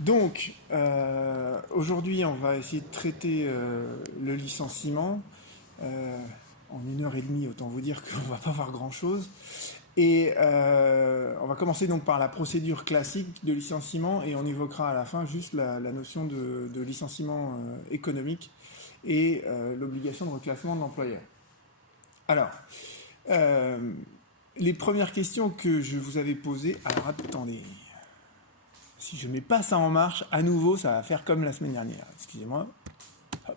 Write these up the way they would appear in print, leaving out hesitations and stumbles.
Donc, aujourd'hui, on va essayer de traiter le licenciement. Euh, En 1 heure et demie, autant vous dire qu'on ne va pas voir grand-chose. Et on va commencer donc par la procédure classique de licenciement et on évoquera à la fin juste la notion de licenciement économique et l'obligation de reclassement de l'employeur. Alors, euh, les premières questions que je vous avais posées. Alors, attendez. Si je mets pas ça en marche, à nouveau, ça va faire comme la semaine dernière. Excusez-moi. Hop.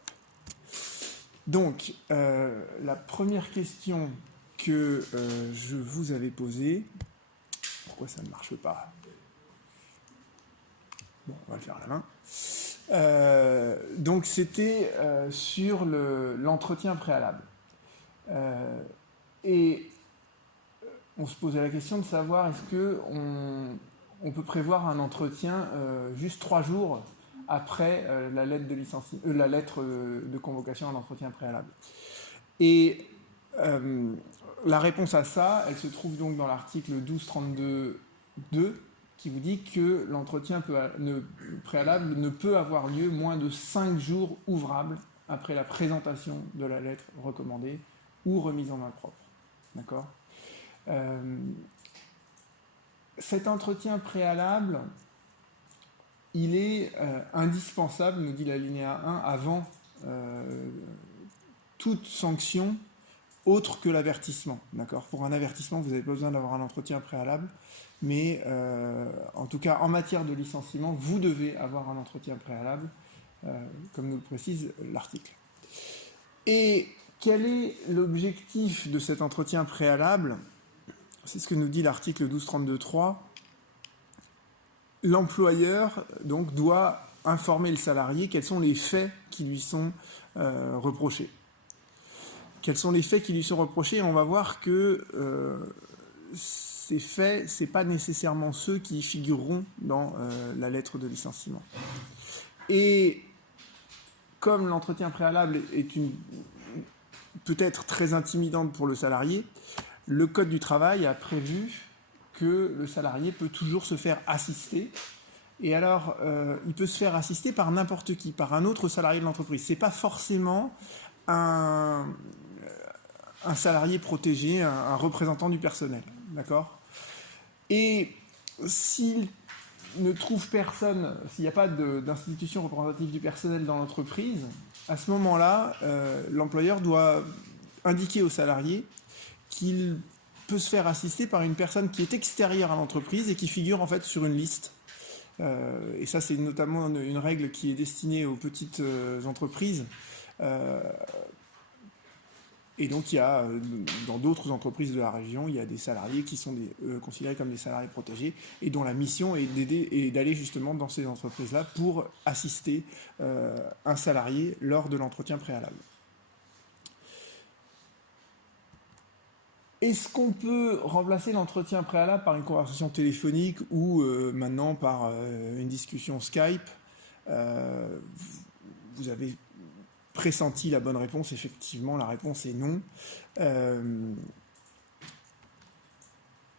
Donc, la première question que je vous avais posée. Pourquoi ça ne marche pas? Bon, on va le faire à la main. Donc, c'était sur l'entretien préalable. Euh, et on se posait la question de savoir est-ce on peut prévoir un entretien juste 3 jours après la lettre de convocation à l'entretien préalable. Et euh, la réponse à ça, elle se trouve donc dans l'article 1232.2 qui vous dit que préalable ne peut avoir lieu moins de 5 jours ouvrables après la présentation de la lettre recommandée ou remise en main propre. D'accord. euh, Cet entretien préalable, il est indispensable, nous dit l'alinéa 1, avant toute sanction autre que l'avertissement. D'accord. Pour un avertissement, vous n'avez pas besoin d'avoir un entretien préalable, mais en tout cas, en matière de licenciement, vous devez avoir un entretien préalable, comme nous le précise l'article. Et quel est l'objectif de cet entretien préalable? C'est ce que nous dit l'article 1232.3. L'employeur donc doit informer le salarié quels sont les faits qui lui sont reprochés. Quels sont les faits qui lui sont reprochés? On va voir que ces faits, ce n'est pas nécessairement ceux qui figureront dans la lettre de licenciement. Et comme l'entretien préalable est peut-être très intimidante pour le salarié, le Code du travail a prévu que le salarié peut toujours se faire assister. Et alors, il peut se faire assister par n'importe qui, par un autre salarié de l'entreprise. Ce n'est pas forcément un, un salarié protégé, un représentant du personnel. D'accord. Et s'il ne trouve personne, s'il n'y a pas d'institution représentative du personnel dans l'entreprise, à ce moment-là, l'employeur doit indiquer au salarié qu'il peut se faire assister par une personne qui est extérieure à l'entreprise et qui figure en fait sur une liste. Et ça, c'est notamment une règle qui est destinée aux petites entreprises. Et donc, il y a, dans d'autres entreprises de la région, il y a des salariés qui sont considérés comme des salariés protégés et dont la mission est d'aider et d'aller justement dans ces entreprises-là pour assister un salarié lors de l'entretien préalable. Est-ce qu'on peut remplacer l'entretien préalable par une conversation téléphonique ou maintenant par une discussion Skype? euh, Vous avez pressenti la bonne réponse, effectivement, la réponse est non. Euh,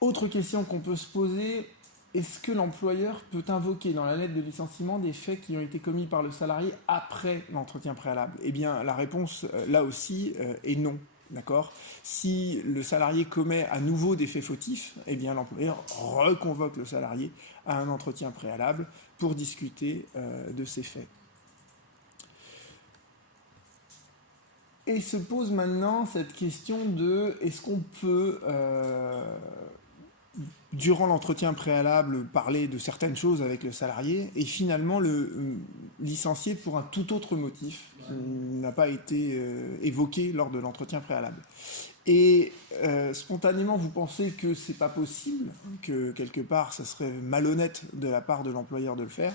Autre question qu'on peut se poser, est-ce que l'employeur peut invoquer dans la lettre de licenciement des faits qui ont été commis par le salarié après l'entretien préalable? Eh bien, la réponse, là aussi, est non. D'accord. Si le salarié commet à nouveau des faits fautifs, eh bien l'employeur reconvoque le salarié à un entretien préalable pour discuter de ces faits. Et se pose maintenant cette question de est-ce qu'on peut durant l'entretien préalable parler de certaines choses avec le salarié et finalement le licencier pour un tout autre motif qui n'a pas été évoqué lors de l'entretien préalable. Et spontanément, vous pensez que c'est pas possible, que quelque part, ça serait malhonnête de la part de l'employeur de le faire.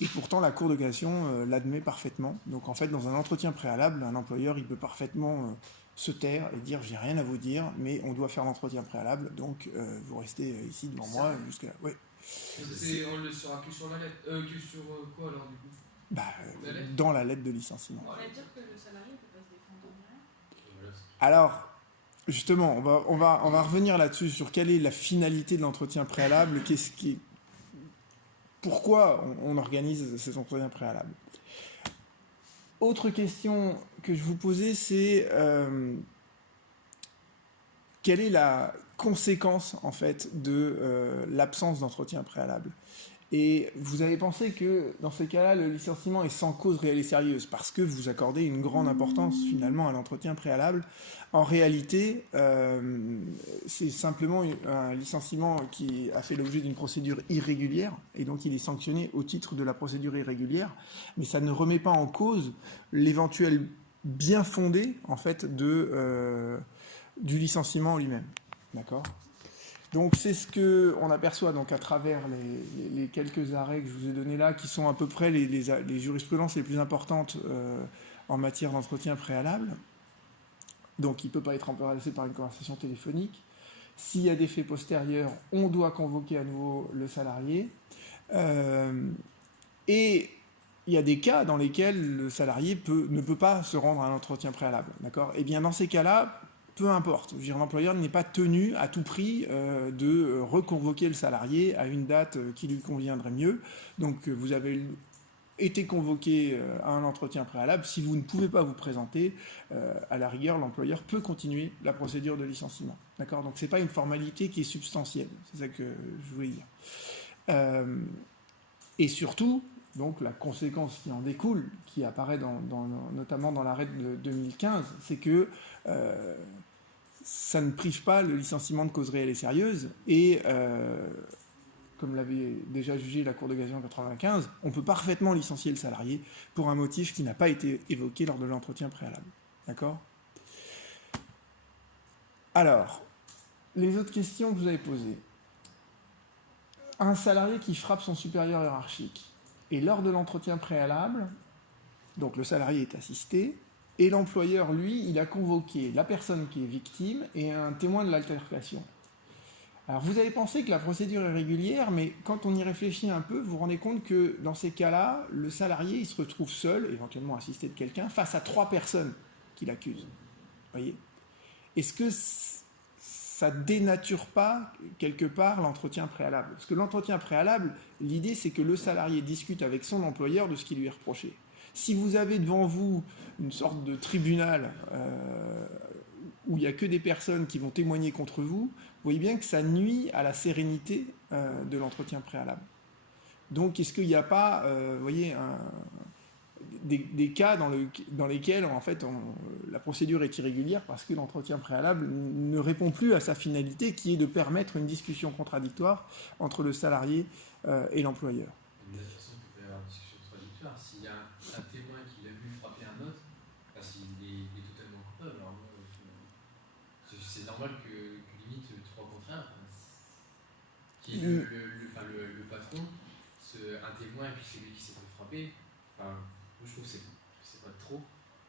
Et pourtant, la Cour de cassation l'admet parfaitement. Donc, en fait, dans un entretien préalable, un employeur, il peut parfaitement se taire et dire j'ai rien à vous dire, mais on doit faire l'entretien préalable, donc vous restez ici devant moi jusqu'à là. Oui. On le saura que sur la lettre. Que sur quoi alors du coup? Bah, La lettre. dans la lettre de licenciement. On va dire que le salarié ne peut pas se défendre en rien. Alors, justement, on va revenir là-dessus sur quelle est la finalité de l'entretien préalable, qu'est-ce qui, pourquoi on organise cet entretien préalable. Autre question que je vous posais, c'est quelle est la conséquence en fait de l'absence d'entretien préalable. Et vous avez pensé que dans ces cas-là, le licenciement est sans cause réelle et sérieuse, parce que vous accordez une grande importance finalement à l'entretien préalable. En réalité, c'est simplement un licenciement qui a fait l'objet d'une procédure irrégulière, et donc il est sanctionné au titre de la procédure irrégulière, mais ça ne remet pas en cause l'éventuel bien fondé en fait du licenciement lui-même. D'accord ? Donc c'est ce qu'on aperçoit donc à travers les quelques arrêts que je vous ai donnés là, qui sont à peu près les jurisprudences les plus importantes en matière d'entretien préalable. Donc il ne peut pas être remplacé par une conversation téléphonique. S'il y a des faits postérieurs, on doit convoquer à nouveau le salarié. Et il y a des cas dans lesquels le salarié ne peut pas se rendre à un entretien préalable. D'accord ? Et bien dans ces cas-là, peu importe. Je veux dire, l'employeur n'est pas tenu à tout prix de reconvoquer le salarié à une date qui lui conviendrait mieux. Donc vous avez été convoqué à un entretien préalable. Si vous ne pouvez pas vous présenter, à la rigueur, l'employeur peut continuer la procédure de licenciement. D'accord ? Donc ce n'est pas une formalité qui est substantielle. C'est ça que je voulais dire. Et surtout, donc la conséquence qui en découle, qui apparaît notamment dans l'arrêt de 2015, c'est que ça ne prive pas le licenciement de cause réelle et sérieuse, et comme l'avait déjà jugé la Cour de cassation en 1995, on peut parfaitement licencier le salarié pour un motif qui n'a pas été évoqué lors de l'entretien préalable. D'accord ? Alors, les autres questions que vous avez posées. Un salarié qui frappe son supérieur hiérarchique, et lors de l'entretien préalable, donc le salarié est assisté, et l'employeur, lui, il a convoqué la personne qui est victime et un témoin de l'altercation. Alors vous avez pensé que la procédure est régulière, mais quand on y réfléchit un peu, vous vous rendez compte que dans ces cas-là, le salarié il se retrouve seul, éventuellement assisté de quelqu'un, face à 3 personnes qui l'accusent. Voyez ? Est-ce que ça dénature pas quelque part l'entretien préalable ? Parce que l'entretien préalable, l'idée c'est que le salarié discute avec son employeur de ce qui lui est reproché. Si vous avez devant vous une sorte de tribunal où il n'y a que des personnes qui vont témoigner contre vous, vous voyez bien que ça nuit à la sérénité de l'entretien préalable. Donc est-ce qu'il n'y a pas voyez, des cas dans lesquels en fait la procédure est irrégulière parce que l'entretien préalable ne répond plus à sa finalité qui est de permettre une discussion contradictoire entre le salarié et l'employeur. De la façon qu'il peut y avoir une discussion contradictoire. S'il y a un témoin qui l'a vu frapper un autre, parce qu'il est totalement coupable, alors moi, c'est normal que limite 3 contre 1. Qui est le patron, un témoin et puis c'est lui qui s'est fait frapper. Enfin, moi je trouve que c'est pas trop.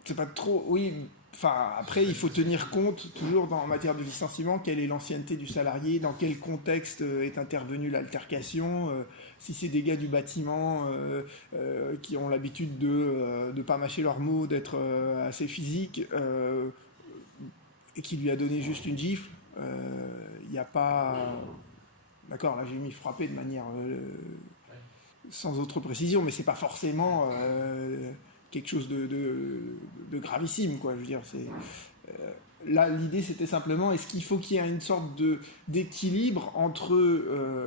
C'est pas trop, oui. Enfin, après, il faut tenir compte, toujours en matière de licenciement, quelle est l'ancienneté du salarié, dans quel contexte est intervenue l'altercation, si c'est des gars du bâtiment qui ont l'habitude de ne pas mâcher leurs mots, d'être assez physiques, et qui lui a donné juste une gifle, il n'y a pas... D'accord, là j'ai mis frapper de manière sans autre précision, mais c'est pas forcément... quelque chose de gravissime, quoi. Je veux dire, là, l'idée, c'était simplement, est-ce qu'il faut qu'il y ait une sorte d'équilibre entre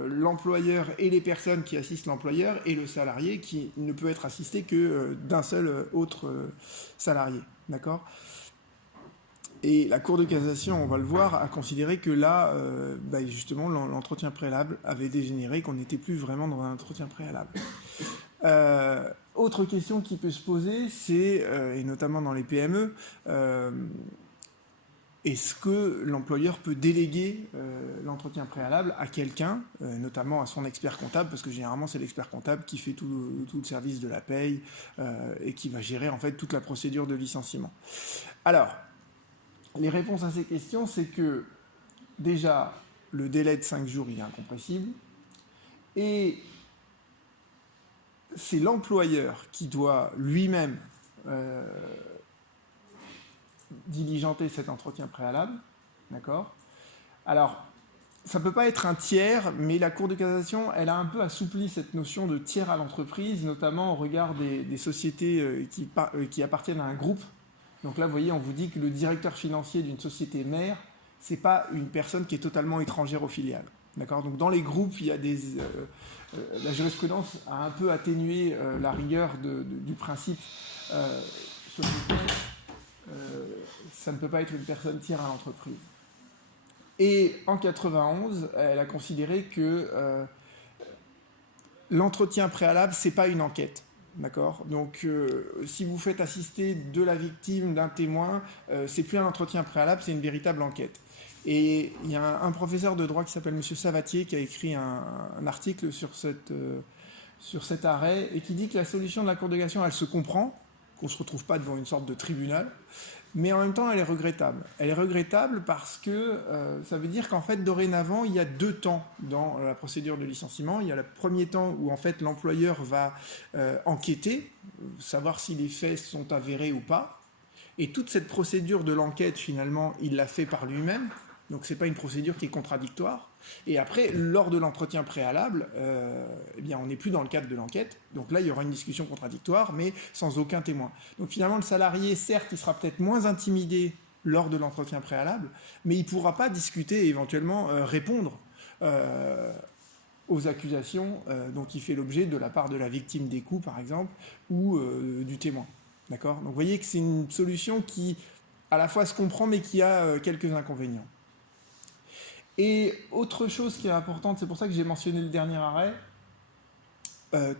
l'employeur et les personnes qui assistent l'employeur et le salarié qui ne peut être assisté que d'un seul autre salarié, d'accord ? Et la Cour de cassation, on va le voir, a considéré que là, justement, l'entretien préalable avait dégénéré, qu'on n'était plus vraiment dans un entretien préalable. Autre question qui peut se poser, c'est, et notamment dans les PME, est-ce que l'employeur peut déléguer l'entretien préalable à quelqu'un, notamment à son expert comptable, parce que généralement c'est l'expert comptable qui fait tout le service de la paye et qui va gérer en fait toute la procédure de licenciement. Alors, les réponses à ces questions, c'est que déjà, le délai de 5 jours, il est incompressible, et c'est l'employeur qui doit lui-même diligenter cet entretien préalable, d'accord ? Alors, ça ne peut pas être un tiers, mais la Cour de cassation, elle a un peu assoupli cette notion de tiers à l'entreprise, notamment au regard des sociétés qui appartiennent à un groupe. Donc là, vous voyez, on vous dit que le directeur financier d'une société mère, ce n'est pas une personne qui est totalement étrangère aux filiales. D'accord ? Donc dans les groupes, il y a la jurisprudence a un peu atténué la rigueur du principe sur lequel ça ne peut pas être une personne tiers à l'entreprise. Et en 91, elle a considéré que l'entretien préalable, ce n'est pas une enquête. D'accord ? Donc, si vous faites assister de la victime, d'un témoin, c'est plus un entretien préalable, c'est une véritable enquête. Et il y a un professeur de droit qui s'appelle M. Savatier qui a écrit un article sur cet arrêt et qui dit que la solution de la Cour de cassation, elle se comprend, qu'on ne se retrouve pas devant une sorte de tribunal, mais en même temps, elle est regrettable. Elle est regrettable parce que ça veut dire qu'en fait, dorénavant, il y a 2 temps dans la procédure de licenciement. Il y a le premier temps où en fait l'employeur va enquêter, savoir si les faits sont avérés ou pas. Et toute cette procédure de l'enquête, finalement, il l'a fait par lui-même. Donc ce n'est pas une procédure qui est contradictoire. Et après, lors de l'entretien préalable, eh bien, on n'est plus dans le cadre de l'enquête. Donc là, il y aura une discussion contradictoire, mais sans aucun témoin. Donc finalement, le salarié, certes, il sera peut-être moins intimidé lors de l'entretien préalable, mais il ne pourra pas discuter et éventuellement répondre aux accusations dont il fait l'objet de la part de la victime des coups, par exemple, ou du témoin. D'accord ? Donc vous voyez que c'est une solution qui, à la fois, se comprend, mais qui a quelques inconvénients. Et autre chose qui est importante, c'est pour ça que j'ai mentionné le dernier arrêt,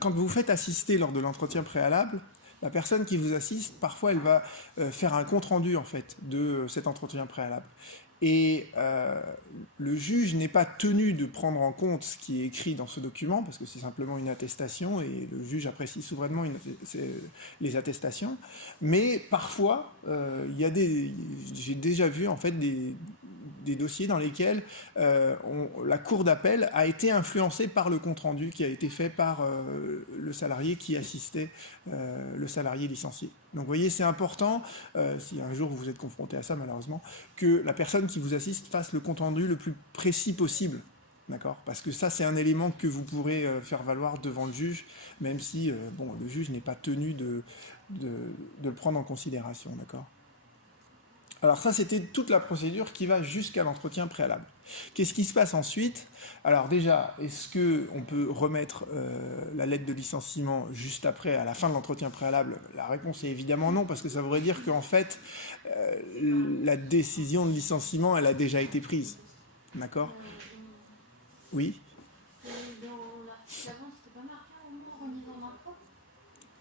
quand vous faites assister lors de l'entretien préalable, la personne qui vous assiste, parfois elle va faire un compte-rendu en fait de cet entretien préalable. Et le juge n'est pas tenu de prendre en compte ce qui est écrit dans ce document, parce que c'est simplement une attestation, et le juge apprécie souverainement les attestations. Mais parfois, j'ai déjà vu en fait des dossiers dans lesquels la cour d'appel a été influencée par le compte-rendu qui a été fait par le salarié qui assistait le salarié licencié. Donc vous voyez, c'est important, si un jour vous êtes confronté à ça malheureusement, que la personne qui vous assiste fasse le compte-rendu le plus précis possible. D'accord ? Parce que ça, c'est un élément que vous pourrez faire valoir devant le juge, même si le juge n'est pas tenu de le prendre en considération. D'accord ? Alors ça, c'était toute la procédure qui va jusqu'à l'entretien préalable. Qu'est-ce qui se passe ensuite ? Alors déjà, est-ce qu'on peut remettre la lettre de licenciement juste après, à la fin de l'entretien préalable ? La réponse est évidemment non, parce que ça voudrait dire qu'en fait, la décision de licenciement, elle a déjà été prise. D'accord ? Oui ? Dans l'article avant, c'était pas marqué en mot remise en main propre ?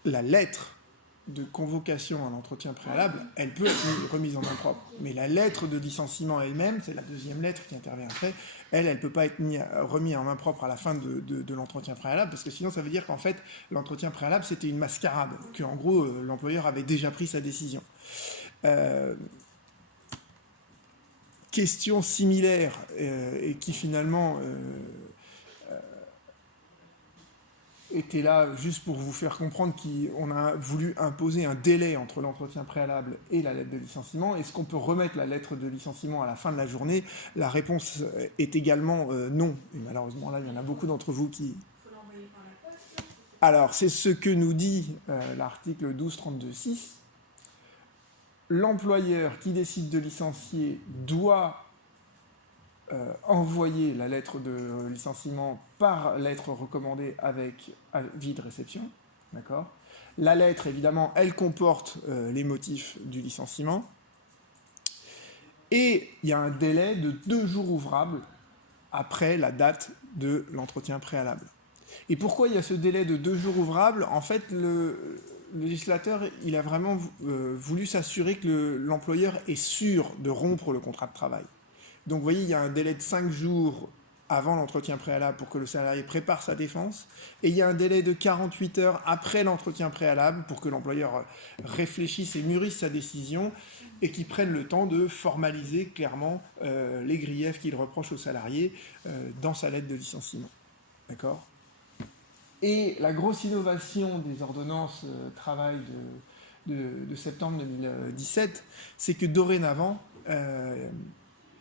La lettre de convocation à l'entretien préalable, elle peut être remise en main propre. Mais la lettre de licenciement elle-même, c'est la deuxième lettre qui intervient après, elle ne peut pas être remise en main propre à la fin de l'entretien préalable, parce que sinon ça veut dire qu'en fait, l'entretien préalable, c'était une mascarade, qu'en gros, l'employeur avait déjà pris sa décision. Question similaire, et qui finalement était là juste pour vous faire comprendre qu'on a voulu imposer un délai entre l'entretien préalable et la lettre de licenciement. Est-ce qu'on peut remettre la lettre de licenciement à la fin de la journée ? La réponse est également non. Et malheureusement, là, il y en a beaucoup d'entre vous qui... Il faut l'envoyer par la poste. Alors, c'est ce que nous dit l'article 1232.6. L'employeur qui décide de licencier doit envoyer la lettre de licenciement par lettre recommandée avec avis de réception. D'accord ? La lettre, évidemment, elle comporte les motifs du licenciement. Et il y a un délai de 2 jours ouvrables après la date de l'entretien préalable. Et pourquoi il y a ce délai de 2 jours ouvrables ? En fait, le législateur, il a vraiment voulu s'assurer que l'employeur est sûr de rompre le contrat de travail. Donc vous voyez, il y a un délai de 5 jours avant l'entretien préalable pour que le salarié prépare sa défense, et il y a un délai de 48 heures après l'entretien préalable pour que l'employeur réfléchisse et mûrisse sa décision et qu'il prenne le temps de formaliser clairement les griefs qu'il reproche au salarié dans sa lettre de licenciement. D'accord ? Et la grosse innovation des ordonnances travail de septembre 2017, c'est que dorénavant,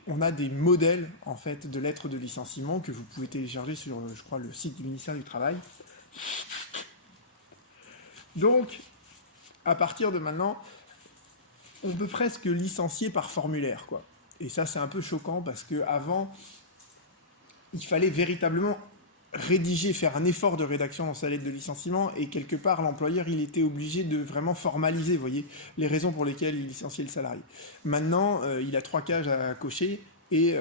on a des modèles en fait de lettres de licenciement que vous pouvez télécharger sur, je crois, le site du ministère du Travail. Donc, à partir de maintenant, on peut presque licencier par formulaire, quoi. Et ça, c'est un peu choquant parce qu'avant, il fallait véritablement rédiger, faire un effort de rédaction dans sa lettre de licenciement et quelque part, l'employeur, il était obligé de vraiment formaliser, vous voyez, les raisons pour lesquelles il licenciait le salarié. Maintenant, il a 3 cases à cocher et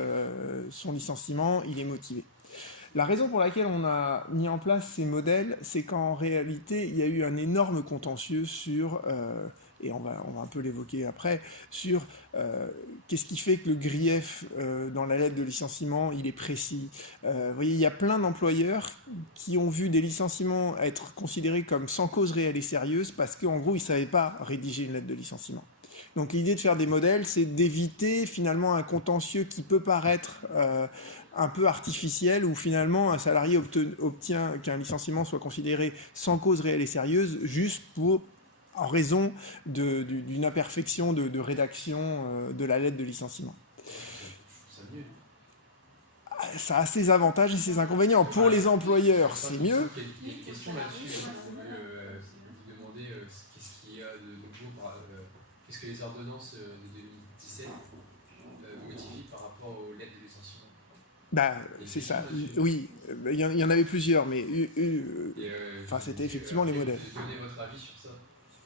son licenciement, il est motivé. La raison pour laquelle on a mis en place ces modèles, c'est qu'en réalité, il y a eu un énorme contentieux sur, et on va un peu l'évoquer après, sur qu'est-ce qui fait que le grief dans la lettre de licenciement, il est précis. Vous voyez, il y a plein d'employeurs qui ont vu des licenciements être considérés comme sans cause réelle et sérieuse parce qu'en gros, ils ne savaient pas rédiger une lettre de licenciement. Donc l'idée de faire des modèles, c'est d'éviter finalement un contentieux qui peut paraître un peu artificiel, où finalement un salarié obtient qu'un licenciement soit considéré sans cause réelle et sérieuse, juste en raison d'une imperfection de rédaction de la lettre de licenciement. Ça a ses avantages et ses inconvénients. Pour les employeurs, c'est mieux. Il y a une question là-dessus. Vous demandez qu'est-ce qu'il y a de nouveau, qu'est-ce que les ordonnances de 2017 modifient par rapport aux lettres de licenciement. C'est ça. Oui, il y en avait plusieurs, mais c'était effectivement les modèles. Vous donnez votre avis sur ça.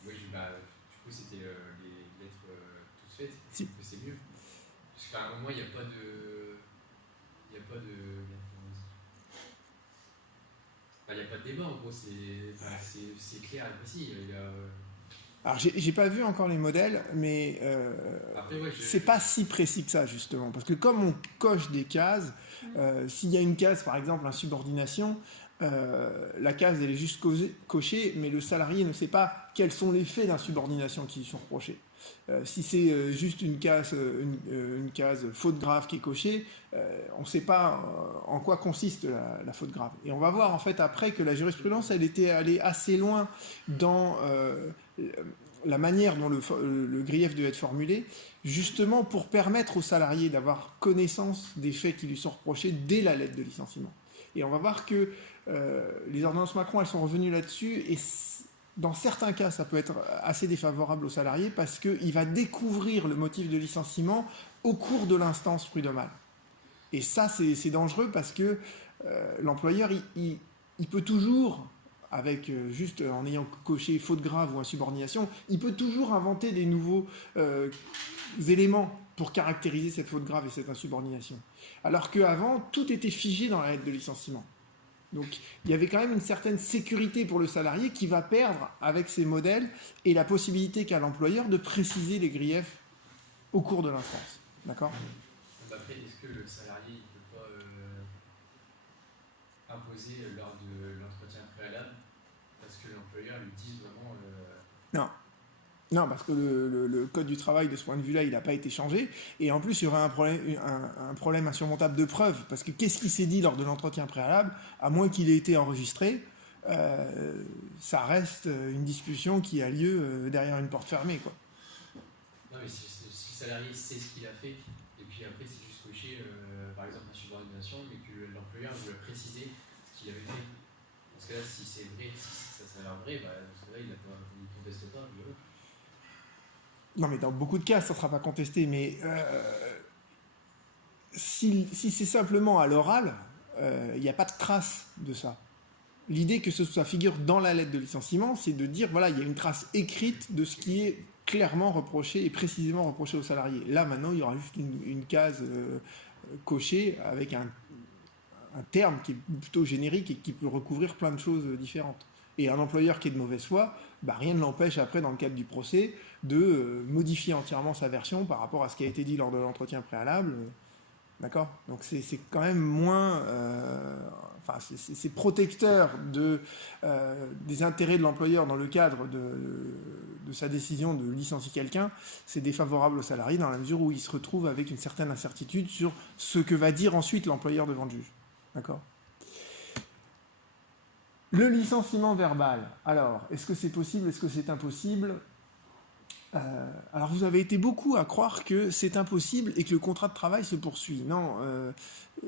Oui, du coup, c'était les lettres toutes faites. Si. C'est mieux. Parce qu'à un moment, il n'y a pas de. Il n'y a pas de débat, en gros, c'est clair et précis. Alors, j'ai pas vu encore les modèles, mais c'est pas si précis que ça, justement. Parce que comme on coche des cases, s'il y a une case, par exemple, insubordination, la case, elle est juste cochée, mais le salarié ne sait pas quels sont les faits d'insubordination qui lui sont reprochés. Si c'est juste une case faute grave qui est cochée, on ne sait pas en quoi consiste la faute grave. Et on va voir en fait après que la jurisprudence, elle était allée assez loin dans la manière dont le grief devait être formulé, justement pour permettre au salarié d'avoir connaissance des faits qui lui sont reprochés dès la lettre de licenciement. Et on va voir que les ordonnances Macron, elles sont revenues là-dessus, et dans certains cas, ça peut être assez défavorable au salarié parce qu'il va découvrir le motif de licenciement au cours de l'instance prud'homale. Et ça, c'est dangereux parce que l'employeur, il peut toujours, avec juste en ayant coché faute grave ou insubordination, il peut toujours inventer des nouveaux éléments pour caractériser cette faute grave et cette insubordination. Alors qu'avant, tout était figé dans la lettre de licenciement. Donc il y avait quand même une certaine sécurité pour le salarié qui va perdre avec ces modèles et la possibilité qu'a l'employeur de préciser les griefs au cours de l'instance. D'accord ? Après, est-ce que le salarié ne peut pas imposer lors de l'entretien préalable parce que l'employeur lui dise vraiment... Non, parce que le code du travail, de ce point de vue-là, il n'a pas été changé. Et en plus, il y aurait un problème insurmontable de preuve. Parce que qu'est-ce qui s'est dit lors de l'entretien préalable, à moins qu'il ait été enregistré, ça reste une discussion qui a lieu derrière une porte fermée, quoi. Non, mais si le salarié sait ce qu'il a fait, et puis après, c'est juste coché, par exemple, la subordination, mais que l'employeur veut préciser ce qu'il avait fait. Parce que là, si c'est vrai, si ça s'avère vrai, dans ce cas-là, il ne conteste pas. Non, mais dans beaucoup de cas, ça ne sera pas contesté. Mais si c'est simplement à l'oral, il n'y a pas de trace de ça. L'idée que ça figure dans la lettre de licenciement, c'est de dire, voilà, il y a une trace écrite de ce qui est clairement reproché et précisément reproché au salarié. Là, maintenant, il y aura juste une case cochée avec un terme qui est plutôt générique et qui peut recouvrir plein de choses différentes. Et un employeur qui est de mauvaise foi, rien ne l'empêche après, dans le cadre du procès, de modifier entièrement sa version par rapport à ce qui a été dit lors de l'entretien préalable. D'accord ? Donc c'est quand même moins... c'est protecteur des intérêts de l'employeur dans le cadre de sa décision de licencier quelqu'un. C'est défavorable au salarié dans la mesure où il se retrouve avec une certaine incertitude sur ce que va dire ensuite l'employeur devant le juge. D'accord ? Le licenciement verbal. Alors, est-ce que c'est possible ? Est-ce que c'est impossible ? Alors vous avez été beaucoup à croire que c'est impossible et que le contrat de travail se poursuit. Non,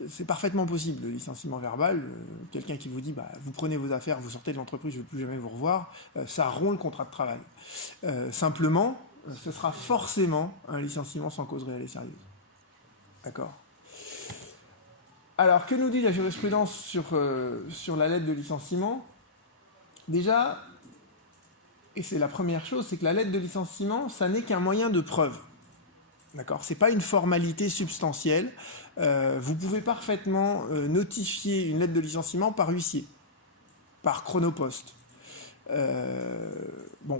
c'est parfaitement possible, le licenciement verbal. Quelqu'un qui vous dit vous prenez vos affaires, vous sortez de l'entreprise, je ne veux plus jamais vous revoir, ça rompt le contrat de travail. Simplement, ce sera forcément un licenciement sans cause réelle et sérieuse. D'accord. Alors, que nous dit la jurisprudence sur la lettre de licenciement? Déjà, et c'est la première chose, c'est que la lettre de licenciement, ça n'est qu'un moyen de preuve. D'accord. C'est pas une formalité substantielle. Vous pouvez parfaitement notifier une lettre de licenciement par huissier, par chronopost.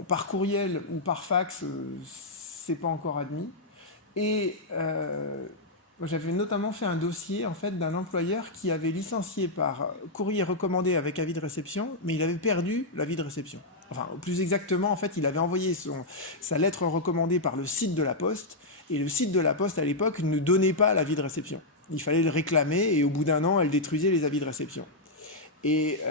Par courriel ou par fax, c'est pas encore admis. Et j'avais notamment fait un dossier en fait d'un employeur qui avait licencié par courrier recommandé avec avis de réception, mais il avait perdu l'avis de réception. Enfin, plus exactement, en fait, il avait envoyé sa lettre recommandée par le site de la Poste, et le site de la Poste à l'époque ne donnait pas l'avis de réception. Il fallait le réclamer, et au bout d'un an, elle détruisait les avis de réception. Et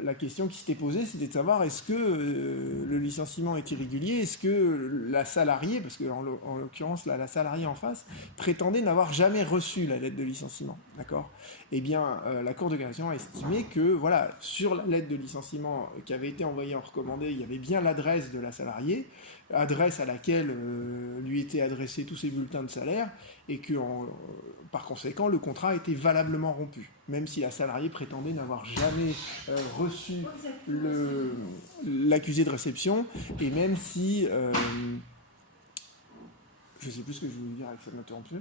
la question qui s'était posée, c'était de savoir est-ce que le licenciement est irrégulier, est-ce que la salariée, parce qu'en l'occurrence la salariée en face, prétendait n'avoir jamais reçu la lettre de licenciement, d'accord. Eh bien, la Cour de cassation a estimé que, voilà, sur la lettre de licenciement qui avait été envoyée en recommandé, il y avait bien l'adresse de la salariée, adresse à laquelle lui étaient adressés tous ses bulletins de salaire, et que, par conséquent, le contrat était valablement rompu, même si la salariée prétendait n'avoir jamais reçu l'accusé de réception, et même si, je ne sais plus ce que je voulais dire avec cette interruption,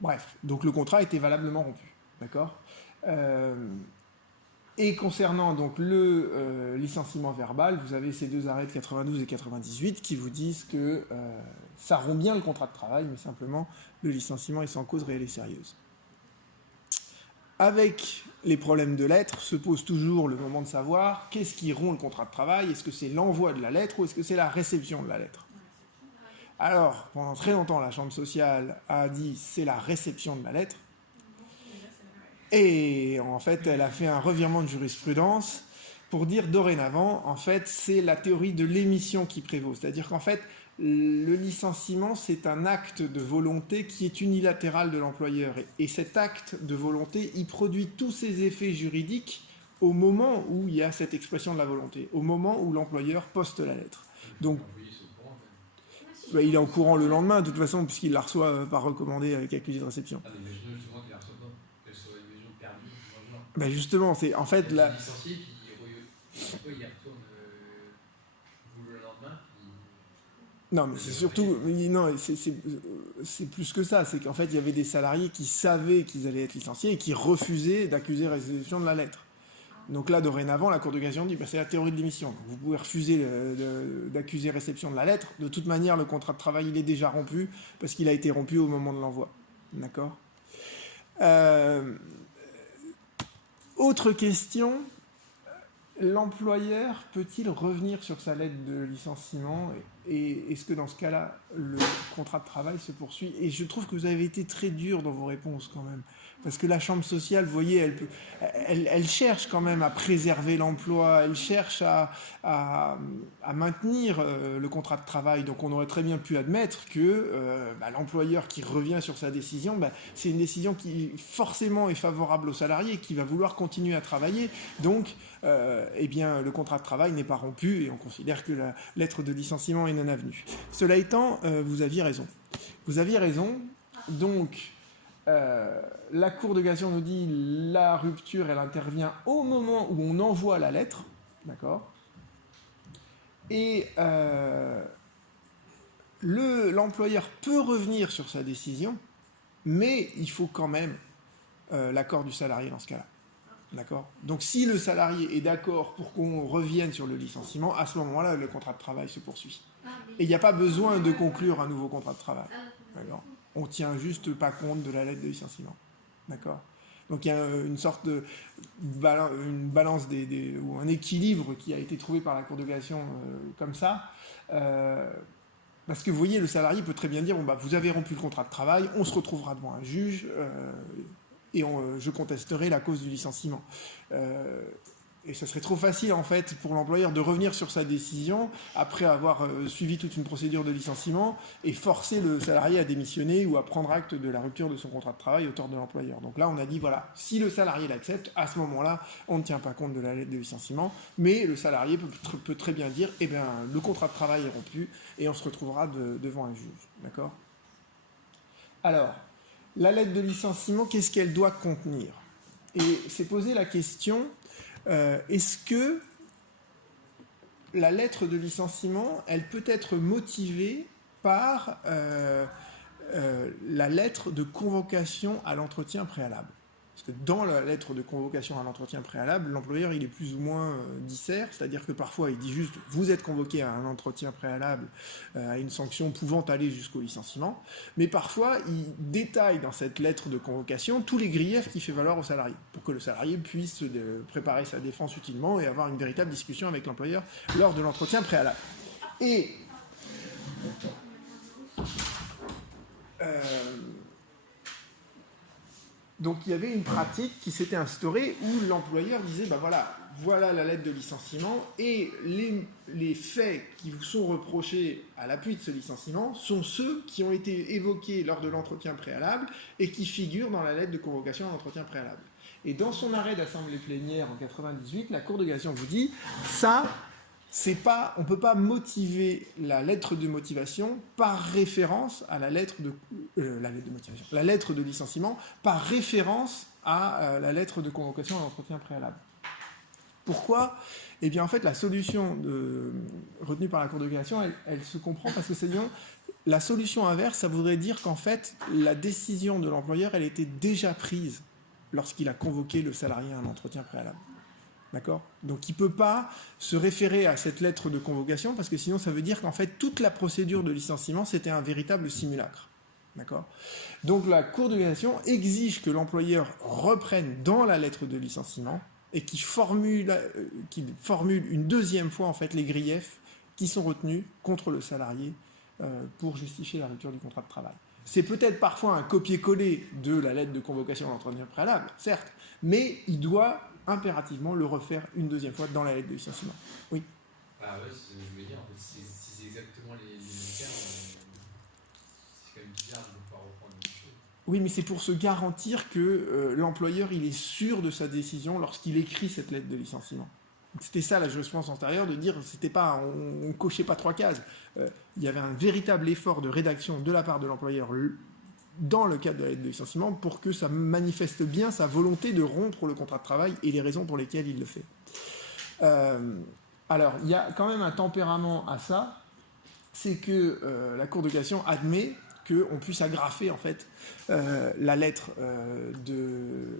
bref, donc le contrat était valablement rompu, d'accord. Et concernant donc le licenciement verbal, vous avez ces deux arrêts de 92 et 98 qui vous disent que ça rompt bien le contrat de travail, mais simplement le licenciement est sans cause réelle et sérieuse. Avec les problèmes de lettres, se pose toujours le moment de savoir qu'est-ce qui rompt le contrat de travail. Est-ce que c'est l'envoi de la lettre ou est-ce que c'est la réception de la lettre? Alors, pendant très longtemps, la Chambre sociale a dit c'est la réception de la lettre. Et en fait, elle a fait un revirement de jurisprudence pour dire dorénavant, en fait, c'est la théorie de l'émission qui prévaut. C'est-à-dire qu'en fait, le licenciement, c'est un acte de volonté qui est unilatéral de l'employeur. Et cet acte de volonté, il produit tous ses effets juridiques au moment où il y a cette expression de la volonté, au moment où l'employeur poste la lettre. Donc, il est en courant le lendemain, de toute façon, puisqu'il la reçoit par recommandé avec accusé de réception. Justement, c'est en fait la. Licencié qui il retourne le lendemain. Non, mais c'est surtout, non, c'est plus que ça. C'est qu'en fait, il y avait des salariés qui savaient qu'ils allaient être licenciés et qui refusaient d'accuser réception de la lettre. Donc là, dorénavant, la Cour de cassation dit c'est la théorie de l'émission. Vous pouvez refuser d'accuser réception de la lettre. De toute manière, le contrat de travail, il est déjà rompu parce qu'il a été rompu au moment de l'envoi. D'accord. Autre question, l'employeur peut-il revenir sur sa lettre de licenciement et est-ce que dans ce cas-là, le contrat de travail se poursuit? Et je trouve que vous avez été très dur dans vos réponses quand même. Parce que la Chambre sociale, vous voyez, elle cherche quand même à préserver l'emploi, elle cherche à maintenir le contrat de travail. Donc on aurait très bien pu admettre que l'employeur qui revient sur sa décision, c'est une décision qui forcément est favorable au salarié, qui va vouloir continuer à travailler. Donc le contrat de travail n'est pas rompu et on considère que la lettre de licenciement est non avenue. Cela étant, vous aviez raison. Vous aviez raison. Donc, la Cour de cassation nous dit la rupture, elle intervient au moment où on envoie la lettre, d'accord. Et l'employeur peut revenir sur sa décision, mais il faut quand même l'accord du salarié dans ce cas-là. D'accord. Donc si le salarié est d'accord pour qu'on revienne sur le licenciement, à ce moment-là, le contrat de travail se poursuit. Et il n'y a pas besoin de conclure un nouveau contrat de travail. D'accord. On ne tient juste pas compte de la lettre de licenciement. D'accord. Donc il y a une sorte de une balance ou un équilibre qui a été trouvé par la Cour de cassation comme ça. Parce que vous voyez, le salarié peut très bien dire vous avez rompu le contrat de travail, on se retrouvera devant un juge et je contesterai la cause du licenciement. Et ça serait trop facile en fait pour l'employeur de revenir sur sa décision après avoir suivi toute une procédure de licenciement et forcer le salarié à démissionner ou à prendre acte de la rupture de son contrat de travail au tort de l'employeur. Donc là on a dit voilà, si le salarié l'accepte, à ce moment-là on ne tient pas compte de la lettre de licenciement, mais le salarié peut très bien dire eh bien le contrat de travail est rompu et on se retrouvera devant un juge. D'accord ? Alors, la lettre de licenciement, qu'est-ce qu'elle doit contenir ? Et c'est posé la question, est-ce que la lettre de licenciement, elle peut être motivée par la lettre de convocation à l'entretien préalable ? Parce que dans la lettre de convocation à l'entretien préalable, l'employeur il est plus ou moins disert, c'est-à-dire que parfois il dit juste vous êtes convoqué à un entretien préalable à une sanction pouvant aller jusqu'au licenciement, mais parfois il détaille dans cette lettre de convocation tous les griefs qu'il fait valoir au salarié, pour que le salarié puisse préparer sa défense utilement et avoir une véritable discussion avec l'employeur lors de l'entretien préalable. Et donc il y avait une pratique qui s'était instaurée où l'employeur disait ben voilà la lettre de licenciement et les faits qui vous sont reprochés à l'appui de ce licenciement sont ceux qui ont été évoqués lors de l'entretien préalable et qui figurent dans la lettre de convocation à l'entretien préalable. Et dans son arrêt d'assemblée plénière en 98, la Cour de cassation vous dit ça, on ne peut pas motiver la lettre de motivation par référence à la lettre de licenciement par référence à la lettre de convocation à l'entretien préalable. Pourquoi ? Eh bien, en fait, la solution retenue par la Cour de cassation, elle se comprend parce que la solution inverse, ça voudrait dire qu'en fait, la décision de l'employeur, elle était déjà prise lorsqu'il a convoqué le salarié à un entretien préalable. D'accord ? Donc il ne peut pas se référer à cette lettre de convocation parce que sinon ça veut dire qu'en fait toute la procédure de licenciement c'était un véritable simulacre. D'accord ? Donc la Cour de cassation exige que l'employeur reprenne dans la lettre de licenciement et qu'il formule une deuxième fois en fait les griefs qui sont retenus contre le salarié pour justifier la rupture du contrat de travail. C'est peut-être parfois un copier-coller de la lettre de convocation à l'entretien préalable, certes, mais il doit impérativement le refaire une deuxième fois dans la lettre de licenciement. Oui. Ah ouais, c'est ce que je veux dire. En fait, si c'est exactement les mêmes termes, c'est quand même bizarre de ne pas reprendre la même chose. Oui, mais c'est pour se garantir que l'employeur il est sûr de sa décision lorsqu'il écrit cette lettre de licenciement. C'était ça la jurisprudence antérieure, de dire c'était pas, on cochait pas 3 cases. Il y avait un véritable effort de rédaction de la part de l'employeur dans le cadre de la lettre de licenciement pour que ça manifeste bien sa volonté de rompre le contrat de travail et les raisons pour lesquelles il le fait. Alors, il y a quand même un tempérament à ça, c'est que la Cour de cassation admet qu'on puisse agrafer en fait la lettre de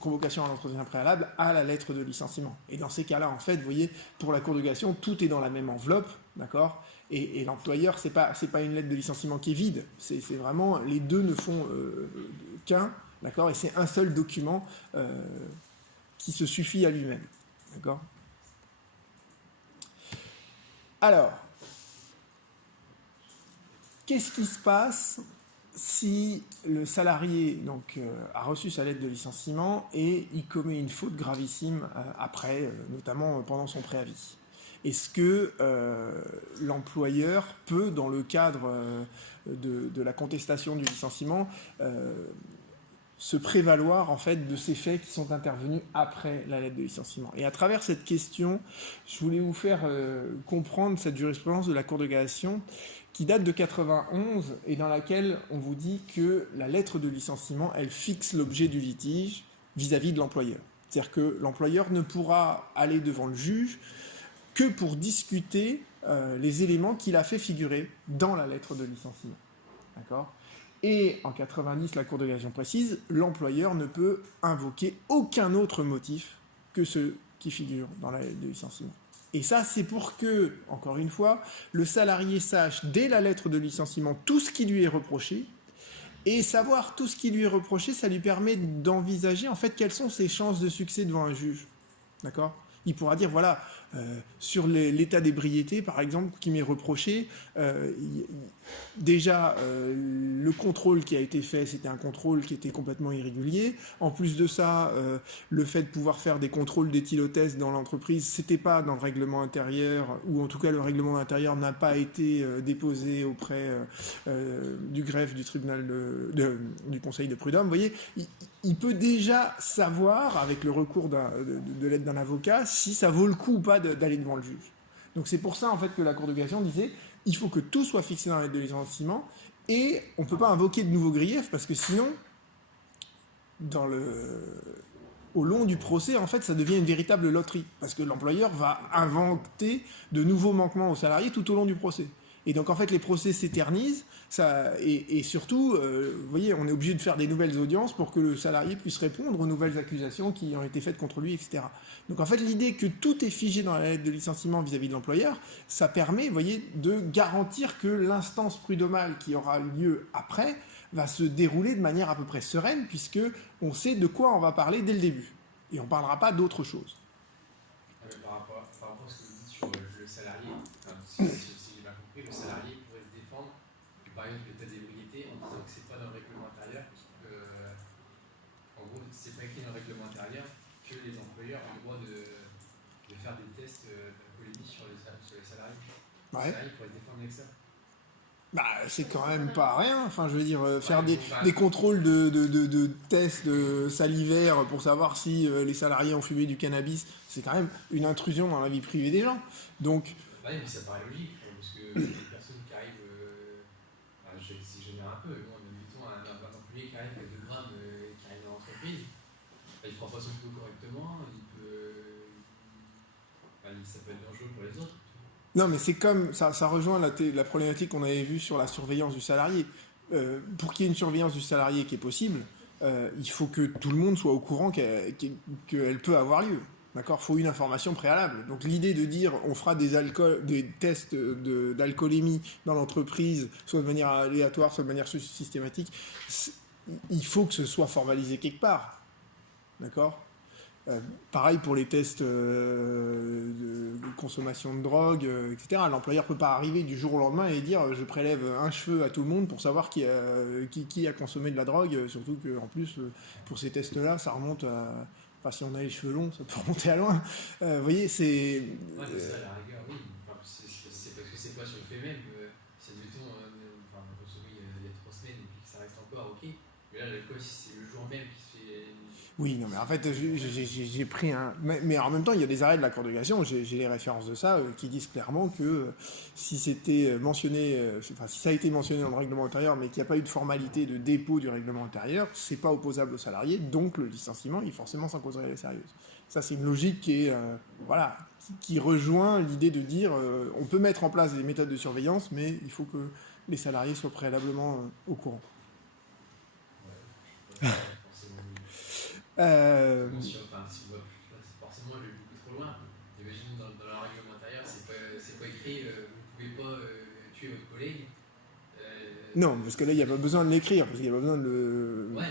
convocation à l'entretien préalable à la lettre de licenciement. Et dans ces cas-là, en fait, vous voyez, pour la Cour de cassation, tout est dans la même enveloppe, d'accord ? Et l'employeur, c'est pas une lettre de licenciement qui est vide, c'est vraiment, les deux ne font qu'un, d'accord ? Et c'est un seul document qui se suffit à lui-même, d'accord ? Alors, qu'est-ce qui se passe si le salarié donc, a reçu sa lettre de licenciement et il commet une faute gravissime après, notamment pendant son préavis ? Est-ce que l'employeur peut, dans le cadre de la contestation du licenciement, se prévaloir en fait de ces faits qui sont intervenus après la lettre de licenciement ? Et à travers cette question, je voulais vous faire comprendre cette jurisprudence de la Cour de cassation qui date de 91 et dans laquelle on vous dit que la lettre de licenciement, elle fixe l'objet du litige vis-à-vis de l'employeur. C'est-à-dire que l'employeur ne pourra aller devant le juge que pour discuter les éléments qu'il a fait figurer dans la lettre de licenciement. D'accord ? Et en 90, la Cour de cassation précise, l'employeur ne peut invoquer aucun autre motif que ceux qui figurent dans la lettre de licenciement. Et ça, c'est pour que, encore une fois, le salarié sache dès la lettre de licenciement tout ce qui lui est reproché. Et savoir tout ce qui lui est reproché, ça lui permet d'envisager en fait quelles sont ses chances de succès devant un juge. D'accord ? Il pourra dire, voilà, sur l'état d'ébriété, par exemple, qui m'est reproché, déjà, le contrôle qui a été fait, c'était un contrôle qui était complètement irrégulier. En plus de ça, le fait de pouvoir faire des contrôles d'éthylotest dans l'entreprise, c'était pas dans le règlement intérieur, ou en tout cas le règlement intérieur n'a pas été déposé auprès du greffe du tribunal du conseil de prud'homme. Vous voyez, il peut déjà savoir, avec le recours de l'aide d'un avocat, si ça vaut le coup ou pas d'aller devant le juge. Donc c'est pour ça en fait que la Cour de cassation disait il faut que tout soit fixé dans l'aide de licenciement et on ne peut pas invoquer de nouveaux griefs parce que sinon, au long du procès, en fait, ça devient une véritable loterie parce que l'employeur va inventer de nouveaux manquements aux salariés tout au long du procès. Et donc, en fait, les procès s'éternisent et surtout, vous voyez, on est obligé de faire des nouvelles audiences pour que le salarié puisse répondre aux nouvelles accusations qui ont été faites contre lui, etc. Donc, en fait, l'idée que tout est figé dans la lettre de licenciement vis-à-vis de l'employeur, ça permet, vous voyez, de garantir que l'instance prud'homale qui aura lieu après va se dérouler de manière à peu près sereine puisque on sait de quoi on va parler dès le début. Et on ne parlera pas d'autre chose. Par rapport à ce que vous dites sur le salarié, si j'ai bien compris, le salarié pourrait se défendre, par exemple, l'état d'ébriété en disant que c'est pas dans le règlement intérieur, en gros, c'est pas écrit dans le règlement intérieur que les employeurs ont le droit de faire des tests d'alcoolémie sur les salariés. Ouais. Le salarié pourrait se défendre avec ça. Bah, c'est quand même pas rien. Enfin, je veux dire, faire des contrôles de tests salivaires pour savoir si les salariés ont fumé du cannabis, c'est quand même une intrusion dans la vie privée des gens. Donc, mais ça paraît logique, parce que les personnes qui arrivent, si je génère un peu, bon, mettons un employé qui arrive avec 2 grammes, qui arrive dans l'entreprise, il ne fera pas son boulot correctement, ça peut être dangereux pour les autres. non, mais c'est comme ça rejoint la problématique qu'on avait vue sur la surveillance du salarié. Pour qu'il y ait une surveillance du salarié qui est possible, il faut que tout le monde soit au courant qu'elle peut avoir lieu. D'accord ? Il faut une information préalable. Donc l'idée de dire on fera des tests d'alcoolémie dans l'entreprise, soit de manière aléatoire, soit de manière systématique, il faut que ce soit formalisé quelque part. D'accord ? Pareil pour les tests de consommation de drogue, etc. L'employeur ne peut pas arriver du jour au lendemain et dire je prélève un cheveu à tout le monde pour savoir qui a consommé de la drogue, surtout qu'en plus, pour ces tests-là, ça remonte à... Enfin, si on a les cheveux longs, ça peut remonter à loin. Vous voyez, c'est... Ouais, c'est ça, la rigueur, oui. Enfin, c'est parce que c'est pas sur le fait même. C'est, mettons, consommé il y a 3 semaines et puis que ça reste encore, ok. Mais là, l'alcool, si c'est le jour même qui se fait... Oui, non, mais en fait, j'ai pris un... Mais en même temps, il y a des arrêts de la Cour de cassation, j'ai les références de ça, qui disent clairement que si c'était mentionné, si ça a été mentionné dans le règlement intérieur, mais qu'il n'y a pas eu de formalité de dépôt du règlement intérieur, c'est pas opposable aux salariés, donc le licenciement, il forcément sans cause réelle et sérieuse. Ça, c'est une logique qui est, qui rejoint l'idée de dire, on peut mettre en place des méthodes de surveillance, mais il faut que les salariés soient préalablement au courant. Ouais, forcément, je vais beaucoup trop loin. J'imagine dans le règlement intérieur, c'est pas écrit vous ne pouvez pas tuer votre collègue. Non, parce que là, il n'y a pas besoin de l'écrire, parce qu'il n'y a pas besoin de le... Ouais,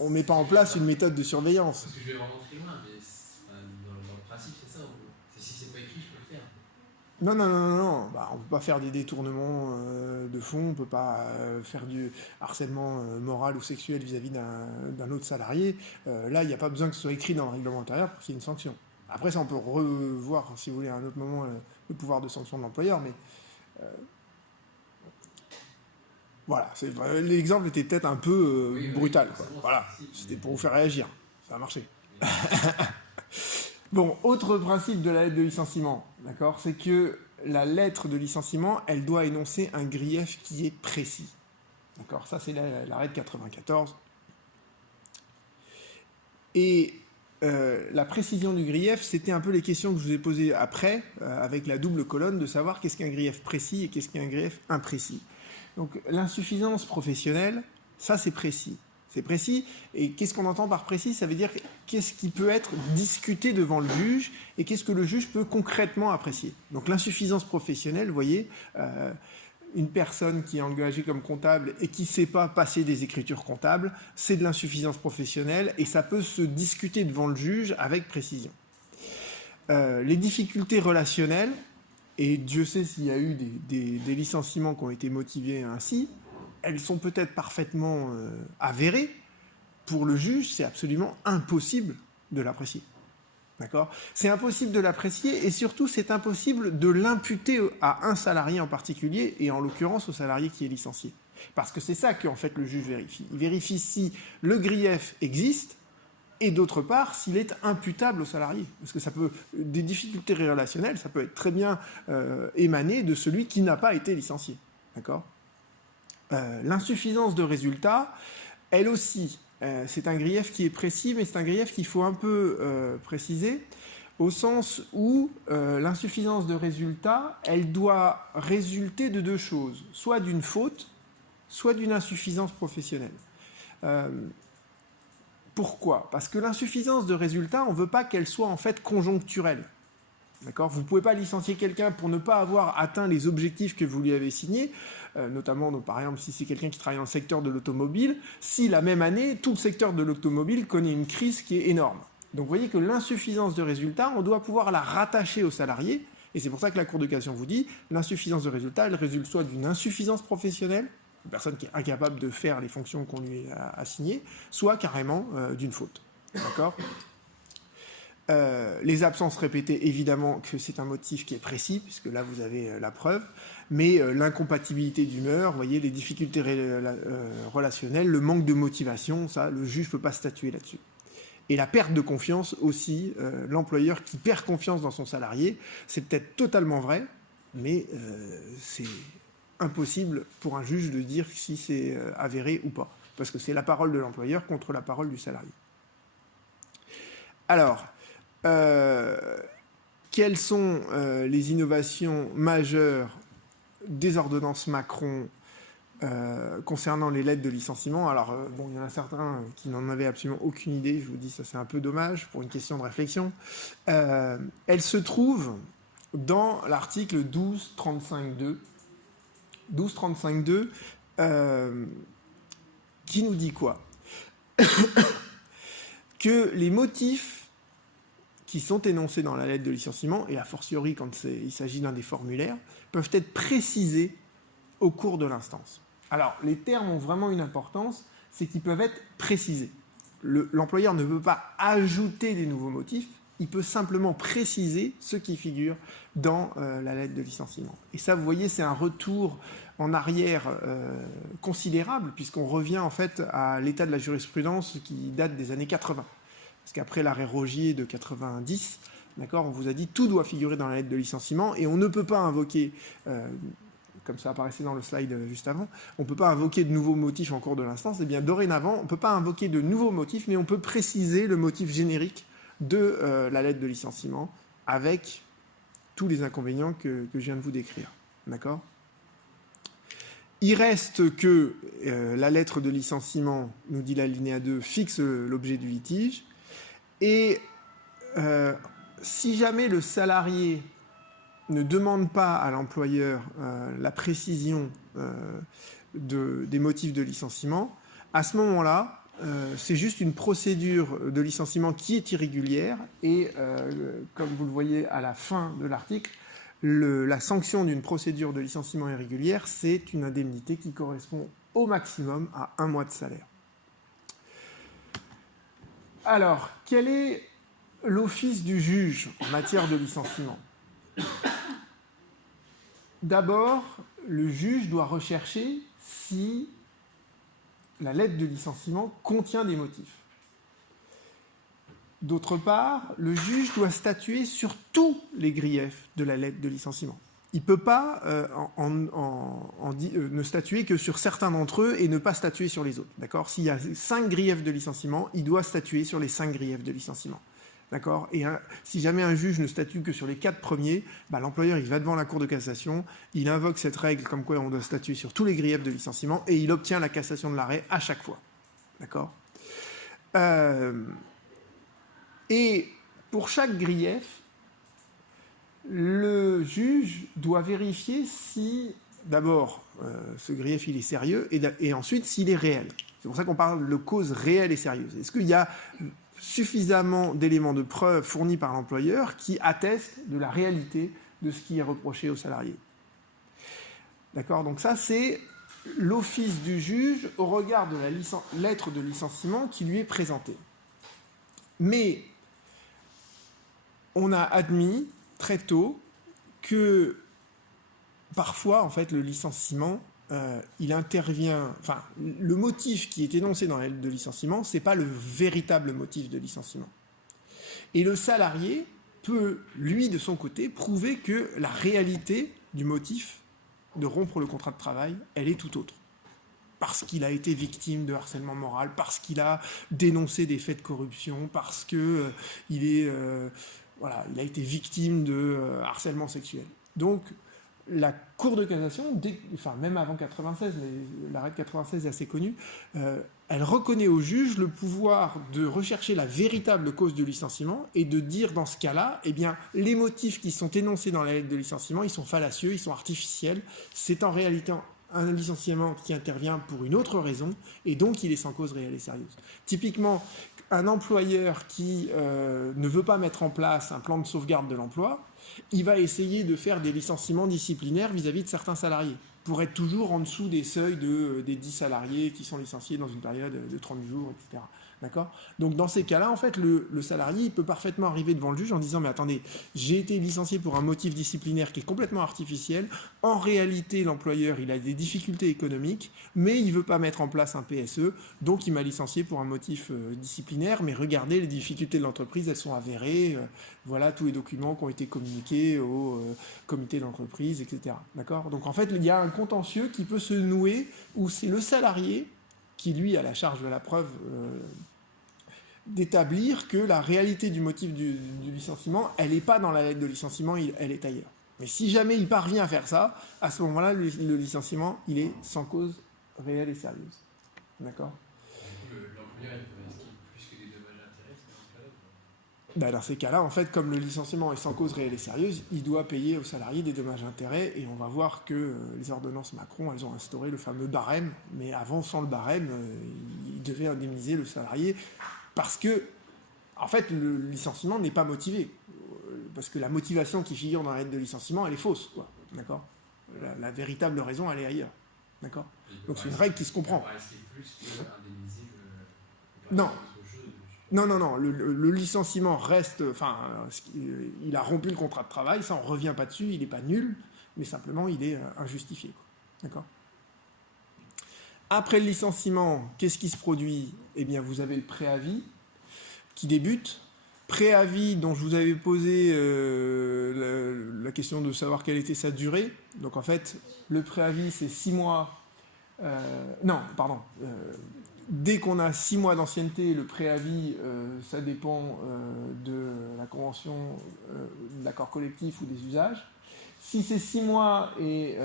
on ne met pas en place une méthode de surveillance. Parce que je vais vraiment très loin, mais dans le principe, c'est ça. Si c'est pas écrit, je peux le faire. Non. Bah, on ne peut pas faire des détournements de fonds, on ne peut pas faire du harcèlement moral ou sexuel vis-à-vis d'un autre salarié. Là, il n'y a pas besoin que ce soit écrit dans le règlement intérieur pour qu'il y ait une sanction. Après, ça, on peut revoir, si vous voulez, à un autre moment, le pouvoir de sanction de l'employeur, mais... voilà, l'exemple était peut-être un peu brutal. Quoi. Voilà, c'était pour vous faire réagir. Ça a marché. Bon, autre principe de la lettre de licenciement, d'accord, c'est que la lettre de licenciement, elle doit énoncer un grief qui est précis. D'accord, ça c'est l'arrêt de 94. Et la précision du grief, c'était un peu les questions que je vous ai posées après, avec la double colonne, de savoir qu'est-ce qu'un grief précis et qu'est-ce qu'un grief imprécis. Donc l'insuffisance professionnelle, ça c'est précis. C'est précis, et qu'est-ce qu'on entend par précis ? Ça veut dire qu'est-ce qui peut être discuté devant le juge, et qu'est-ce que le juge peut concrètement apprécier. Donc l'insuffisance professionnelle, vous voyez, une personne qui est engagée comme comptable et qui ne sait pas passer des écritures comptables, c'est de l'insuffisance professionnelle, et ça peut se discuter devant le juge avec précision. les difficultés relationnelles, et Dieu sait s'il y a eu des licenciements qui ont été motivés ainsi, elles sont peut-être parfaitement avérées. Pour le juge, c'est absolument impossible de l'apprécier. D'accord ? C'est impossible de l'apprécier et surtout, c'est impossible de l'imputer à un salarié en particulier et en l'occurrence au salarié qui est licencié. Parce que c'est ça qu'en fait le juge vérifie. Il vérifie si le grief existe et d'autre part s'il est imputable au salarié. Parce que ça peut, des difficultés relationnelles, ça peut être très bien émaner de celui qui n'a pas été licencié. D'accord ? L'insuffisance de résultats, elle aussi, c'est un grief qui est précis, mais c'est un grief qu'il faut un peu préciser, au sens où l'insuffisance de résultats, elle doit résulter de deux choses, soit d'une faute, soit d'une insuffisance professionnelle. Pourquoi ? Parce que l'insuffisance de résultats, on ne veut pas qu'elle soit en fait conjoncturelle. D'accord ? Vous ne pouvez pas licencier quelqu'un pour ne pas avoir atteint les objectifs que vous lui avez signés, notamment, donc, par exemple, si c'est quelqu'un qui travaille dans le secteur de l'automobile, si la même année, tout le secteur de l'automobile connaît une crise qui est énorme. Donc vous voyez que l'insuffisance de résultats, on doit pouvoir la rattacher aux salariés, et c'est pour ça que la Cour de cassation vous dit, l'insuffisance de résultats, elle résulte soit d'une insuffisance professionnelle, une personne qui est incapable de faire les fonctions qu'on lui a assignées, soit carrément d'une faute. D'accord ? Les absences répétées, évidemment que c'est un motif qui est précis, puisque là vous avez la preuve, mais l'incompatibilité d'humeur, vous voyez, les difficultés relationnelles, le manque de motivation, ça, le juge ne peut pas statuer là-dessus. Et la perte de confiance aussi, l'employeur qui perd confiance dans son salarié, c'est peut-être totalement vrai, mais c'est impossible pour un juge de dire si c'est avéré ou pas, parce que c'est la parole de l'employeur contre la parole du salarié. Alors, quelles sont les innovations majeures des ordonnances Macron concernant les lettres de licenciement ? Alors, bon, il y en a certains qui n'en avaient absolument aucune idée, je vous dis, ça c'est un peu dommage pour une question de réflexion. Elle se trouve dans l'article 1235.2. 1235.2, qui nous dit quoi ? Que les motifs qui sont énoncés dans la lettre de licenciement, et a fortiori quand il s'agit d'un des formulaires, peuvent être précisés au cours de l'instance. Alors, les termes ont vraiment une importance, c'est qu'ils peuvent être précisés. L'employeur ne peut pas ajouter des nouveaux motifs, il peut simplement préciser ce qui figure dans la lettre de licenciement. Et ça, vous voyez, c'est un retour en arrière considérable, puisqu'on revient en fait à l'état de la jurisprudence qui date des années 80. Parce qu'après l'arrêt Rogier de 90, d'accord, on vous a dit tout doit figurer dans la lettre de licenciement et on ne peut pas invoquer, comme ça apparaissait dans le slide juste avant, on ne peut pas invoquer de nouveaux motifs en cours de l'instance. Eh bien, dorénavant, on ne peut pas invoquer de nouveaux motifs, mais on peut préciser le motif générique de la lettre de licenciement avec tous les inconvénients que je viens de vous décrire. D'accord ? Il reste que la lettre de licenciement, nous dit l'alinéa 2, fixe l'objet du litige. Et si jamais le salarié ne demande pas à l'employeur la précision des motifs de licenciement, à ce moment-là, c'est juste une procédure de licenciement qui est irrégulière et, comme vous le voyez à la fin de l'article, la sanction d'une procédure de licenciement irrégulière, c'est une indemnité qui correspond au maximum à 1 mois de salaire. Alors, quel est l'office du juge en matière de licenciement ? D'abord, le juge doit rechercher si la lettre de licenciement contient des motifs. D'autre part, le juge doit statuer sur tous les griefs de la lettre de licenciement. Il ne peut pas ne statuer que sur certains d'entre eux et ne pas statuer sur les autres. D'accord ? S'il y a 5 griefs de licenciement, il doit statuer sur les 5 griefs de licenciement. D'accord ? Et si jamais un juge ne statue que sur les 4 premiers, l'employeur il va devant la Cour de cassation, il invoque cette règle comme quoi on doit statuer sur tous les griefs de licenciement et il obtient la cassation de l'arrêt à chaque fois. D'accord ? Et pour chaque grief, le juge doit vérifier si, d'abord, ce grief il est sérieux et ensuite s'il est réel. C'est pour ça qu'on parle de cause réelle et sérieuse. Est-ce qu'il y a suffisamment d'éléments de preuve fournis par l'employeur qui attestent de la réalité de ce qui est reproché au salarié. D'accord ? Donc ça, c'est l'office du juge au regard de la lettre de licenciement qui lui est présentée. Mais on a admis très tôt que parfois, en fait, le licenciement, il intervient... Enfin, le motif qui est énoncé dans la lettre de licenciement, ce n'est pas le véritable motif de licenciement. Et le salarié peut, lui, de son côté, prouver que la réalité du motif de rompre le contrat de travail, elle est tout autre. Parce qu'il a été victime de harcèlement moral, parce qu'il a dénoncé des faits de corruption, parce qu'il il a été victime de harcèlement sexuel. Donc, la Cour de cassation, même avant 96, mais l'arrêt de 96 est assez connu, elle reconnaît au juge le pouvoir de rechercher la véritable cause du licenciement et de dire dans ce cas-là, eh bien, les motifs qui sont énoncés dans la lettre de licenciement, ils sont fallacieux, ils sont artificiels. C'est en réalité un licenciement qui intervient pour une autre raison et donc il est sans cause réelle et sérieuse. Typiquement, un employeur qui ne veut pas mettre en place un plan de sauvegarde de l'emploi, il va essayer de faire des licenciements disciplinaires vis-à-vis de certains salariés, pour être toujours en dessous des seuils des 10 salariés qui sont licenciés dans une période de 30 jours, etc. D'accord ? Donc dans ces cas-là, en fait, le salarié il peut parfaitement arriver devant le juge en disant « Mais attendez, j'ai été licencié pour un motif disciplinaire qui est complètement artificiel. En réalité, l'employeur, il a des difficultés économiques, mais il ne veut pas mettre en place un PSE, donc il m'a licencié pour un motif disciplinaire. Mais regardez, les difficultés de l'entreprise, elles sont avérées. Voilà tous les documents qui ont été communiqués au comité d'entreprise, etc. » D'accord ? Donc en fait, il y a un contentieux qui peut se nouer où c'est le salarié qui, lui, a la charge de la preuve d'établir que la réalité du motif du licenciement, elle n'est pas dans la lettre de licenciement, elle est ailleurs. Mais si jamais il parvient à faire ça, à ce moment-là, le licenciement, il est sans cause réelle et sérieuse. D'accord ? L'employeur, il peut risquer plus que des dommages et intérêts, Dans ces cas-là, en fait, comme le licenciement est sans cause réelle et sérieuse, il doit payer aux salariés des dommages et intérêts, et on va voir que les ordonnances Macron, elles ont instauré le fameux barème, mais avant, sans le barème, il devait indemniser le salarié, parce que, en fait, le licenciement n'est pas motivé, parce que la motivation qui figure dans la lettre de licenciement, elle est fausse, quoi, d'accord ? La véritable raison, elle est ailleurs, d'accord ? Donc c'est une règle qui se comprend. Non. Non, le licenciement reste, il a rompu le contrat de travail, ça on ne revient pas dessus, il n'est pas nul, mais simplement il est injustifié, quoi. D'accord ? Après le licenciement, qu'est-ce qui se produit ? Eh bien, vous avez le préavis qui débute. Préavis dont je vous avais posé la question de savoir quelle était sa durée. Donc en fait, le préavis c'est 6 mois. Dès qu'on a 6 mois d'ancienneté, le préavis, ça dépend de la convention, de l'accord collectif ou des usages. Si c'est 6 mois et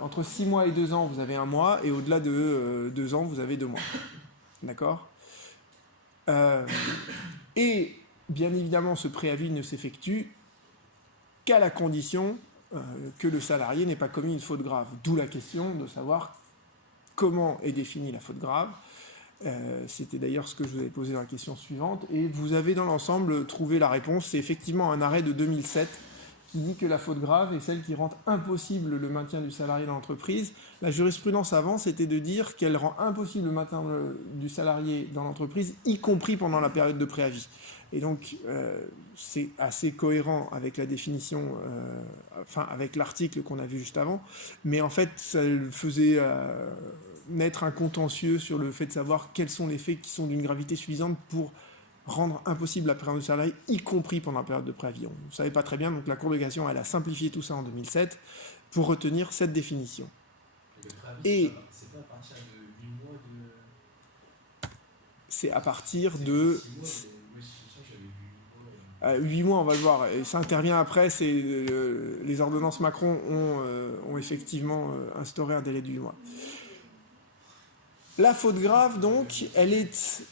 entre 6 mois et 2 ans, vous avez 1 mois, et au-delà de 2 ans, vous avez 2 mois. D'accord ? Et bien évidemment, ce préavis ne s'effectue qu'à la condition que le salarié n'ait pas commis une faute grave. D'où la question de savoir comment est définie la faute grave. C'était d'ailleurs ce que je vous avais posé dans la question suivante. Et vous avez dans l'ensemble trouvé la réponse. C'est effectivement un arrêt de 2007 qui dit que la faute grave est celle qui rend impossible le maintien du salarié dans l'entreprise. La jurisprudence avant, c'était de dire qu'elle rend impossible le maintien du salarié dans l'entreprise, y compris pendant la période de préavis. Et donc, c'est assez cohérent avec la définition, avec l'article qu'on a vu juste avant. Mais en fait, ça faisait naître un contentieux sur le fait de savoir quels sont les faits qui sont d'une gravité suffisante pour rendre impossible la présence du salarié, y compris pendant la période de préavis. On ne savait pas très bien, donc la Cour de cassation, elle a simplifié tout ça en 2007 pour retenir cette définition. Et c'est pas à partir de 8 mois de... C'est à partir de... 8 mois, on va le voir, et ça intervient après, les ordonnances Macron ont effectivement instauré un délai de 8 mois. La faute grave, donc, elle est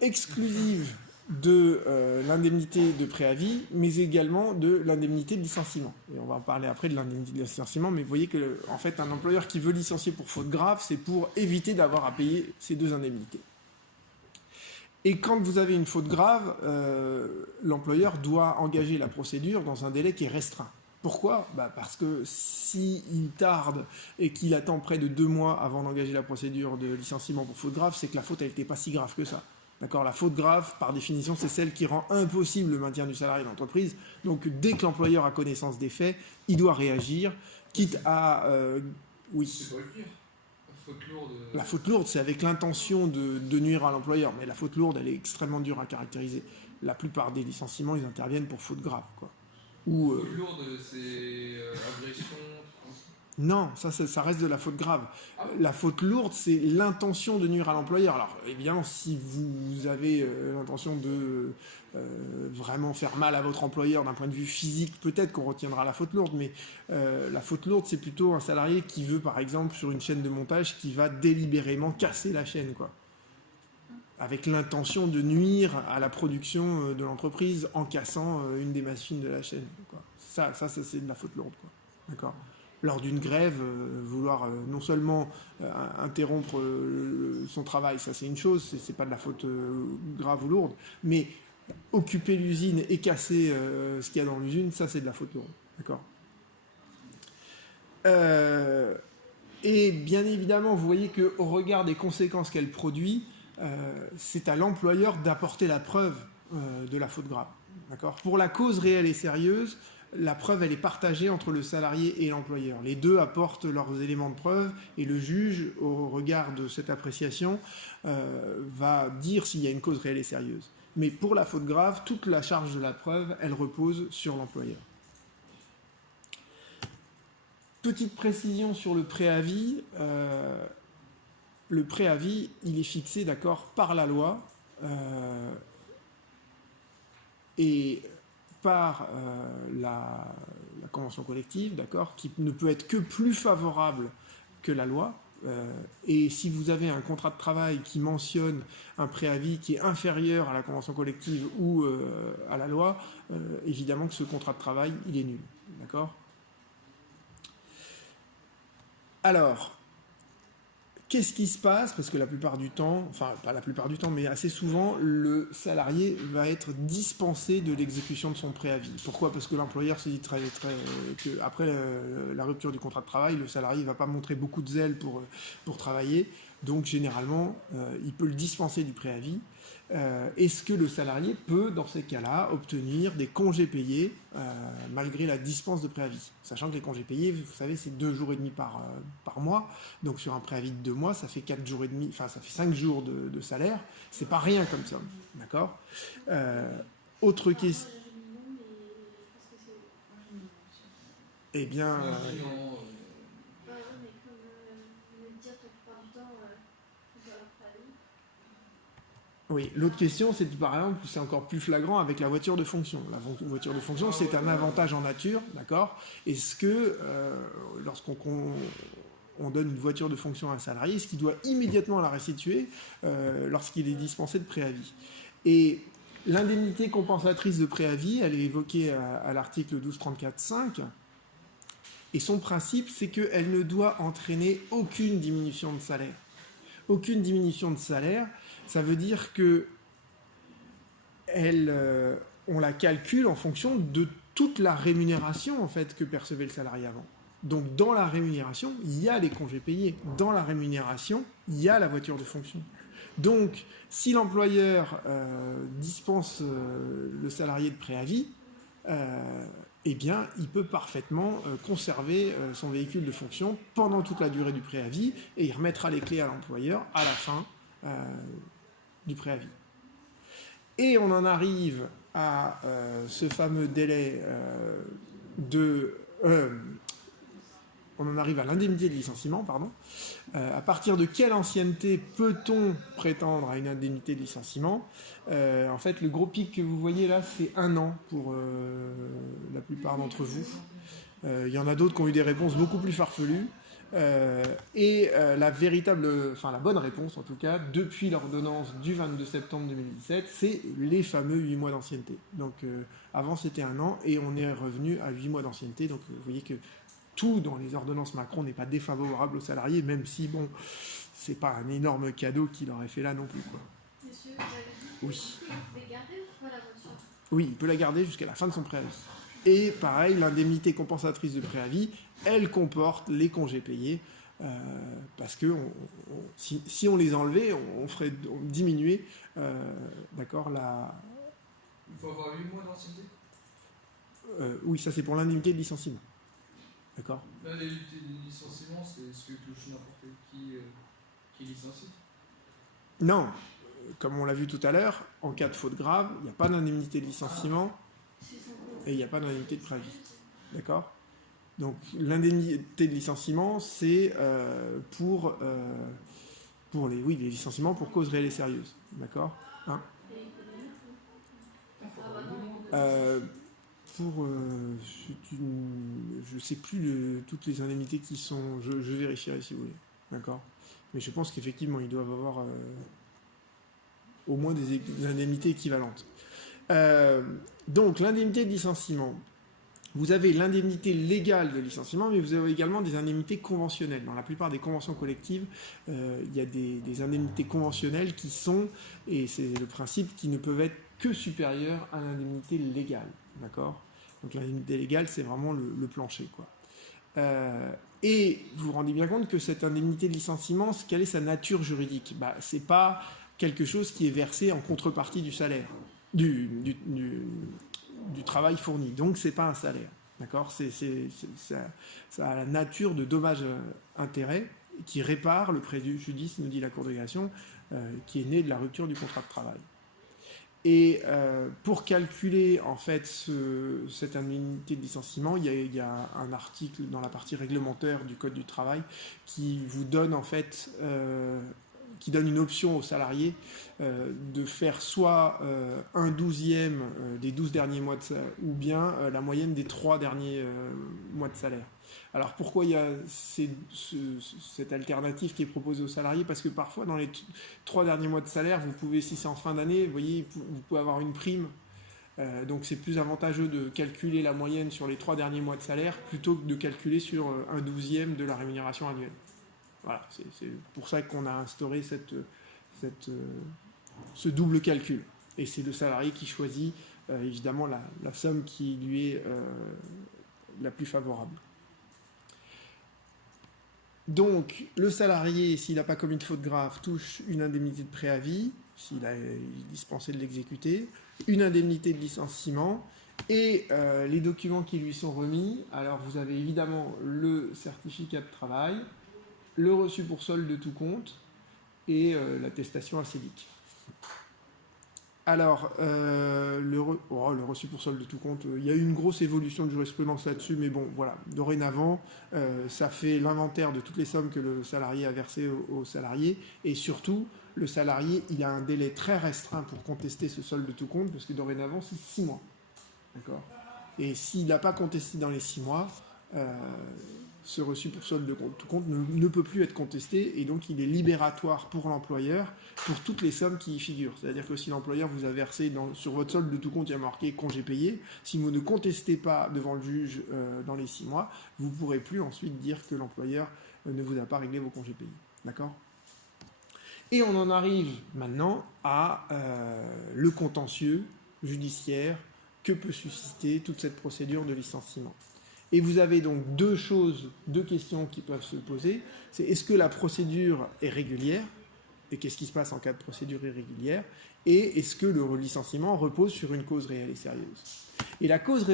exclusive de l'indemnité de préavis, mais également de l'indemnité de licenciement. Et on va en parler après de l'indemnité de licenciement, mais vous voyez que, en fait, un employeur qui veut licencier pour faute grave, c'est pour éviter d'avoir à payer ces deux indemnités. Et quand vous avez une faute grave, l'employeur doit engager la procédure dans un délai qui est restreint. Pourquoi? Parce que s'il tarde et qu'il attend près de 2 mois avant d'engager la procédure de licenciement pour faute grave, c'est que la faute n'était pas si grave que ça. D'accord? La faute grave, par définition, c'est celle qui rend impossible le maintien du salarié dans l'entreprise. Donc, dès que l'employeur a connaissance des faits, il doit réagir, quitte à... oui. C'est pas le pire. La faute lourde. La faute lourde, c'est avec l'intention de nuire à l'employeur. Mais la faute lourde, elle est extrêmement dure à caractériser. La plupart des licenciements, ils interviennent pour faute grave, quoi. Ou, Faute lourde, c'est agression. non, ça reste de la faute grave. Ah bon? La faute lourde, c'est l'intention de nuire à l'employeur. Alors, évidemment, si vous avez l'intention de vraiment faire mal à votre employeur d'un point de vue physique, peut-être qu'on retiendra la faute lourde, mais la faute lourde, c'est plutôt un salarié qui veut, par exemple, sur une chaîne de montage, qui va délibérément casser la chaîne, quoi. Avec l'intention de nuire à la production de l'entreprise en cassant une des machines de la chaîne, quoi. Ça c'est de la faute lourde, quoi. D'accord? Lors d'une grève, vouloir non seulement interrompre son travail, ça c'est une chose, c'est pas de la faute grave ou lourde, mais occuper l'usine et casser ce qu'il y a dans l'usine, ça c'est de la faute lourde. D'accord? Et bien évidemment, vous voyez qu'au regard des conséquences qu'elle produit, c'est à l'employeur d'apporter la preuve de la faute grave. D'accord? Pour la cause réelle et sérieuse, la preuve, elle est partagée entre le salarié et l'employeur. Les deux apportent leurs éléments de preuve et le juge, au regard de cette appréciation, va dire s'il y a une cause réelle et sérieuse. Mais pour la faute grave, toute la charge de la preuve, elle repose sur l'employeur. Petite précision sur le préavis. Le préavis, il est fixé, d'accord, par la loi et par la convention collective, d'accord, qui ne peut être que plus favorable que la loi. Et si vous avez un contrat de travail qui mentionne un préavis qui est inférieur à la convention collective ou à la loi, évidemment que ce contrat de travail, il est nul, d'accord? Alors, qu'est-ce qui se passe? Parce que la plupart du temps, enfin pas la plupart du temps, mais assez souvent, le salarié va être dispensé de l'exécution de son préavis. Pourquoi? Parce que l'employeur se dit qu'après la rupture du contrat de travail, le salarié ne va pas montrer beaucoup de zèle pour travailler. Donc généralement, il peut le dispenser du préavis. Est-ce que le salarié peut, dans ces cas-là, obtenir des congés payés malgré la dispense de préavis? Sachant que les congés payés, vous savez, c'est 2 jours et demi par mois. Donc sur un préavis de 2 mois, ça fait 4 jours et demi, enfin ça fait 5 jours de salaire. C'est pas rien comme ça, d'accord? Autre question. Eh bien, oui, l'autre question, c'est par exemple, c'est encore plus flagrant avec la voiture de fonction. La voiture de fonction, c'est un avantage en nature, d'accord? Est-ce que lorsqu'on donne une voiture de fonction à un salarié, est-ce qu'il doit immédiatement la restituer lorsqu'il est dispensé de préavis? Et l'indemnité compensatrice de préavis, elle est évoquée à l'article 1234.5, et son principe, c'est qu'elle ne doit entraîner aucune diminution de salaire. Aucune diminution de salaire, ça veut dire que on la calcule en fonction de toute la rémunération en fait que percevait le salarié avant. Donc dans la rémunération, il y a les congés payés. Dans la rémunération, il y a la voiture de fonction. Donc si l'employeur dispense le salarié de préavis, eh bien, il peut parfaitement conserver son véhicule de fonction pendant toute la durée du préavis et il remettra les clés à l'employeur à la fin du préavis. Et on en arrive à ce fameux délai on en arrive à l'indemnité de licenciement, pardon. À partir de quelle ancienneté peut-on prétendre à une indemnité de licenciement? En fait, le gros pic que vous voyez là, c'est 1 an pour la plupart d'entre vous. Il y en a d'autres qui ont eu des réponses beaucoup plus farfelues. La bonne réponse en tout cas, depuis l'ordonnance du 22 septembre 2017, c'est les fameux 8 mois d'ancienneté. Donc avant c'était 1 an et on est revenu à 8 mois d'ancienneté. Donc vous voyez que tout dans les ordonnances Macron n'est pas défavorable aux salariés, même si bon, c'est pas un énorme cadeau qu'il aurait fait là non plus, quoi. Monsieur, vous avez dit Oui. Il pouvait garder ou pas la voiture? Oui, il peut la garder jusqu'à la fin de son préavis. Et pareil, l'indemnité compensatrice de préavis, elle comporte les congés payés, parce que si on les enlevait, on diminuait, d'accord, Il faut avoir 8 mois d'ancienneté. oui, ça c'est pour l'indemnité de licenciement. D'accord. Là, les licenciements, c'est ce que touche n'importe qui licencie. Non, comme on l'a vu tout à l'heure, en cas de faute grave, il n'y a pas d'indemnité de licenciement et il n'y a pas d'indemnité de préavis. D'accord. Donc l'indemnité de licenciement, c'est pour les licenciements pour cause réelle et sérieuse. D'accord. Hein. Je sais plus toutes les indemnités qui sont. Je vérifierai si vous voulez. D'accord. Mais je pense qu'effectivement, ils doivent avoir au moins des indemnités équivalentes. Donc l'indemnité de licenciement. Vous avez l'indemnité légale de licenciement, mais vous avez également des indemnités conventionnelles. Dans la plupart des conventions collectives, il y a des indemnités conventionnelles qui sont, et c'est le principe, qui ne peuvent être que supérieures à l'indemnité légale. D'accord. Donc l'indemnité légale, c'est vraiment le plancher, quoi. Et vous vous rendez bien compte que cette indemnité de licenciement, quelle est sa nature juridique? C'est pas quelque chose qui est versé en contrepartie du salaire, du travail fourni. Donc c'est pas un salaire. D'accord. Ça a la nature de dommages-intérêts qui répare le préjudice, nous dit la Cour de cassation, qui est né de la rupture du contrat de travail. Et pour calculer en fait cette indemnité de licenciement, il y a un article dans la partie réglementaire du Code du travail qui vous donne en fait qui donne une option aux salariés de faire soit 1/12 des 12 derniers mois de salaire, ou bien la moyenne des 3 derniers mois de salaire. Alors pourquoi il y a cette alternative qui est proposée aux salariés? Parce que parfois dans les 3 derniers mois de salaire, vous pouvez, si c'est en fin d'année, vous voyez, vous pouvez avoir une prime. Donc c'est plus avantageux de calculer la moyenne sur les 3 derniers mois de salaire plutôt que de calculer sur 1/12 de la rémunération annuelle. Voilà, c'est pour ça qu'on a instauré ce double calcul. Et c'est le salarié qui choisit évidemment la somme qui lui est la plus favorable. Donc, le salarié, s'il n'a pas commis de faute grave, touche une indemnité de préavis, s'il est dispensé de l'exécuter, une indemnité de licenciement et les documents qui lui sont remis. Alors, vous avez évidemment le certificat de travail, le reçu pour solde de tout compte et l'attestation acédique. Alors, le reçu pour solde de tout compte, il y a eu une grosse évolution de jurisprudence là-dessus, mais bon, voilà, dorénavant, ça fait l'inventaire de toutes les sommes que le salarié a versées au salarié, et surtout, le salarié, il a un délai très restreint pour contester ce solde de tout compte, parce que dorénavant, c'est 6 mois. D'accord. Et s'il n'a pas contesté dans les 6 mois, ce reçu pour solde de tout compte ne peut plus être contesté, et donc il est libératoire pour l'employeur pour toutes les sommes qui y figurent. C'est-à-dire que si l'employeur vous a versé sur votre solde de tout compte, il y a marqué congé payé, si vous ne contestez pas devant le juge dans les 6 mois, vous ne pourrez plus ensuite dire que l'employeur ne vous a pas réglé vos congés payés. D'accord ? Et on en arrive maintenant à le contentieux judiciaire que peut susciter toute cette procédure de licenciement. Et vous avez donc deux questions qui peuvent se poser. C'est est-ce que la procédure est régulière? Et qu'est-ce qui se passe en cas de procédure irrégulière? Et est-ce que le licenciement repose sur une cause réelle et sérieuse? Et la cause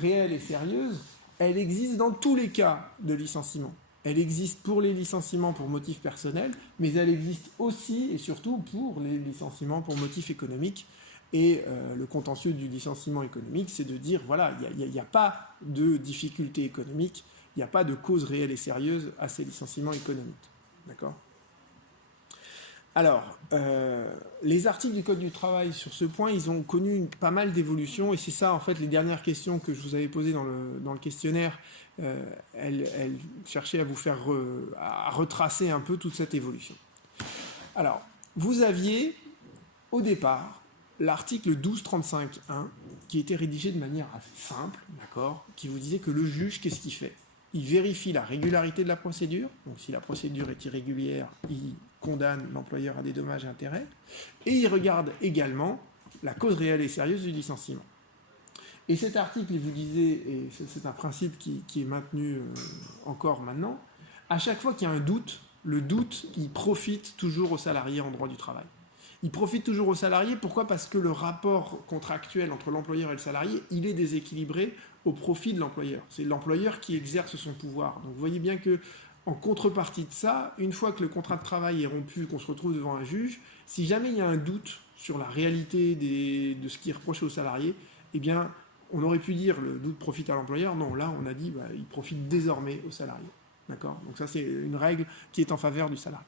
réelle et sérieuse, elle existe dans tous les cas de licenciement. Elle existe pour les licenciements pour motif personnel, mais elle existe aussi et surtout pour les licenciements pour motif économique. Et le contentieux du licenciement économique, c'est de dire, voilà, il n'y a pas de difficulté économique, il n'y a pas de cause réelle et sérieuse à ces licenciements économiques. D'accord ? Alors, les articles du Code du travail sur ce point, ils ont connu pas mal d'évolutions, et c'est ça, en fait, les dernières questions que je vous avais posées dans le questionnaire, elles cherchaient à vous faire à retracer un peu toute cette évolution. Alors, vous aviez, au départ, l'article 1235.1, qui était rédigé de manière assez simple, d'accord, qui vous disait que le juge, qu'est-ce qu'il fait? Il vérifie la régularité de la procédure, donc si la procédure est irrégulière, il condamne l'employeur à des dommages et intérêts, et il regarde également la cause réelle et sérieuse du licenciement. Et cet article, il vous disait, et c'est un principe qui est maintenu encore maintenant, à chaque fois qu'il y a un doute, le doute, il profite toujours au salarié en droit du travail. Il profite toujours au salarié, pourquoi ? Parce que le rapport contractuel entre l'employeur et le salarié, il est déséquilibré au profit de l'employeur. C'est l'employeur qui exerce son pouvoir. Donc vous voyez bien que, en contrepartie de ça, une fois que le contrat de travail est rompu, qu'on se retrouve devant un juge, si jamais il y a un doute sur la réalité de ce qui est reproché au salarié, eh bien, on aurait pu dire le doute profite à l'employeur. Non, là, on a dit il profite désormais au salarié. D'accord ? Donc ça, c'est une règle qui est en faveur du salarié.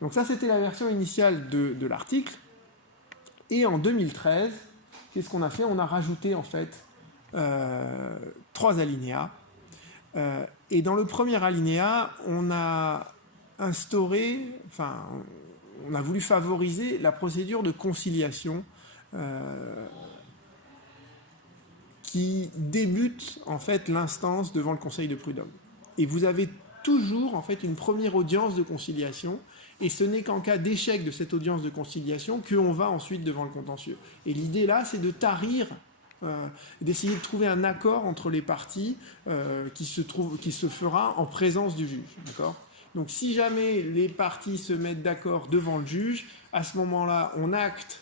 Donc ça, c'était la version initiale de l'article. Et en 2013, qu'est-ce qu'on a fait ? On a rajouté, en fait, 3 alinéas. Et dans le premier alinéa, on a instauré, on a voulu favoriser la procédure de conciliation qui débute en fait l'instance devant le conseil de prud'homme. Et vous avez toujours en fait une première audience de conciliation, et ce n'est qu'en cas d'échec de cette audience de conciliation qu'on va ensuite devant le contentieux. Et l'idée là, c'est de tarir, d'essayer de trouver un accord entre les parties qui se fera en présence du juge. D'accord ? Donc si jamais les parties se mettent d'accord devant le juge, à ce moment-là, on acte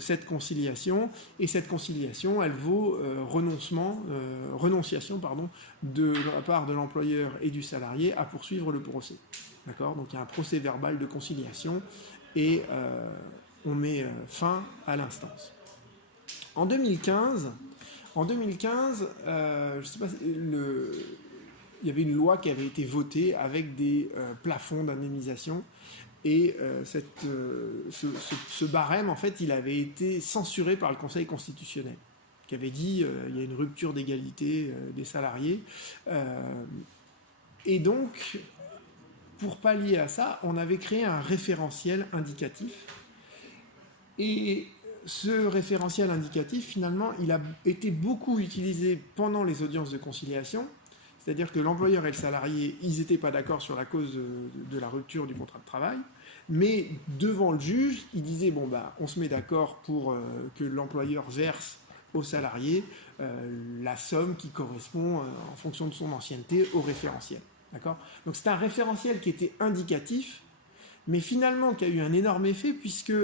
cette conciliation, et cette conciliation, elle vaut renonciation de la part de l'employeur et du salarié à poursuivre le procès. D'accord ? Donc il y a un procès verbal de conciliation, et on met fin à l'instance. En 2015, je sais pas, il y avait une loi qui avait été votée avec des plafonds d'indemnisation. Et ce barème, en fait, il avait été censuré par le Conseil constitutionnel, qui avait dit il y a une rupture d'égalité des salariés. Et donc, pour pallier à ça, on avait créé un référentiel indicatif. Et ce référentiel indicatif, finalement, il a été beaucoup utilisé pendant les audiences de conciliation. C'est-à-dire que l'employeur et le salarié, ils n'étaient pas d'accord sur la cause de la rupture du contrat de travail. Mais devant le juge, il disait on se met d'accord pour que l'employeur verse au salarié la somme qui correspond en fonction de son ancienneté au référentiel. D'accord ? Donc c'est un référentiel qui était indicatif, mais finalement qui a eu un énorme effet, puisque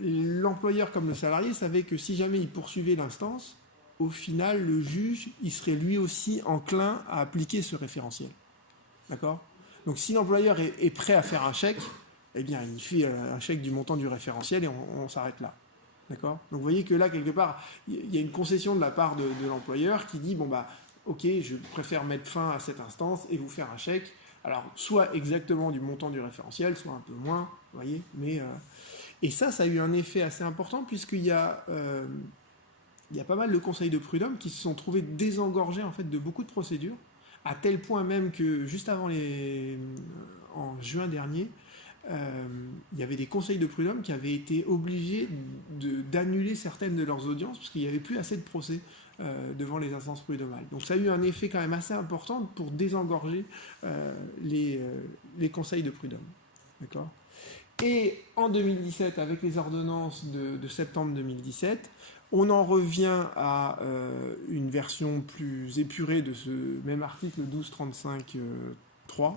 l'employeur comme le salarié savait que si jamais il poursuivait l'instance, au final le juge il serait lui aussi enclin à appliquer ce référentiel. D'accord ? Donc si l'employeur est prêt à faire un chèque, eh bien il fait un chèque du montant du référentiel et on s'arrête là. D'accord ? Donc vous voyez que là, quelque part, il y a une concession de la part de l'employeur qui dit ok, je préfère mettre fin à cette instance et vous faire un chèque. Alors soit exactement du montant du référentiel, soit un peu moins, vous voyez. Et ça a eu un effet assez important, puisqu'il y a pas mal de conseils de prud'homme qui se sont trouvés désengorgés en fait de beaucoup de procédures, à tel point même que juste avant en juin dernier, il y avait des conseils de prud'homme qui avaient été obligés d'annuler certaines de leurs audiences parce qu'il n'y avait plus assez de procès devant les instances prud'homales. Donc ça a eu un effet quand même assez important pour désengorger les conseils de prud'homme. D'accord ? Et en 2017, avec les ordonnances de septembre 2017, on en revient à une version plus épurée de ce même article 1235.3,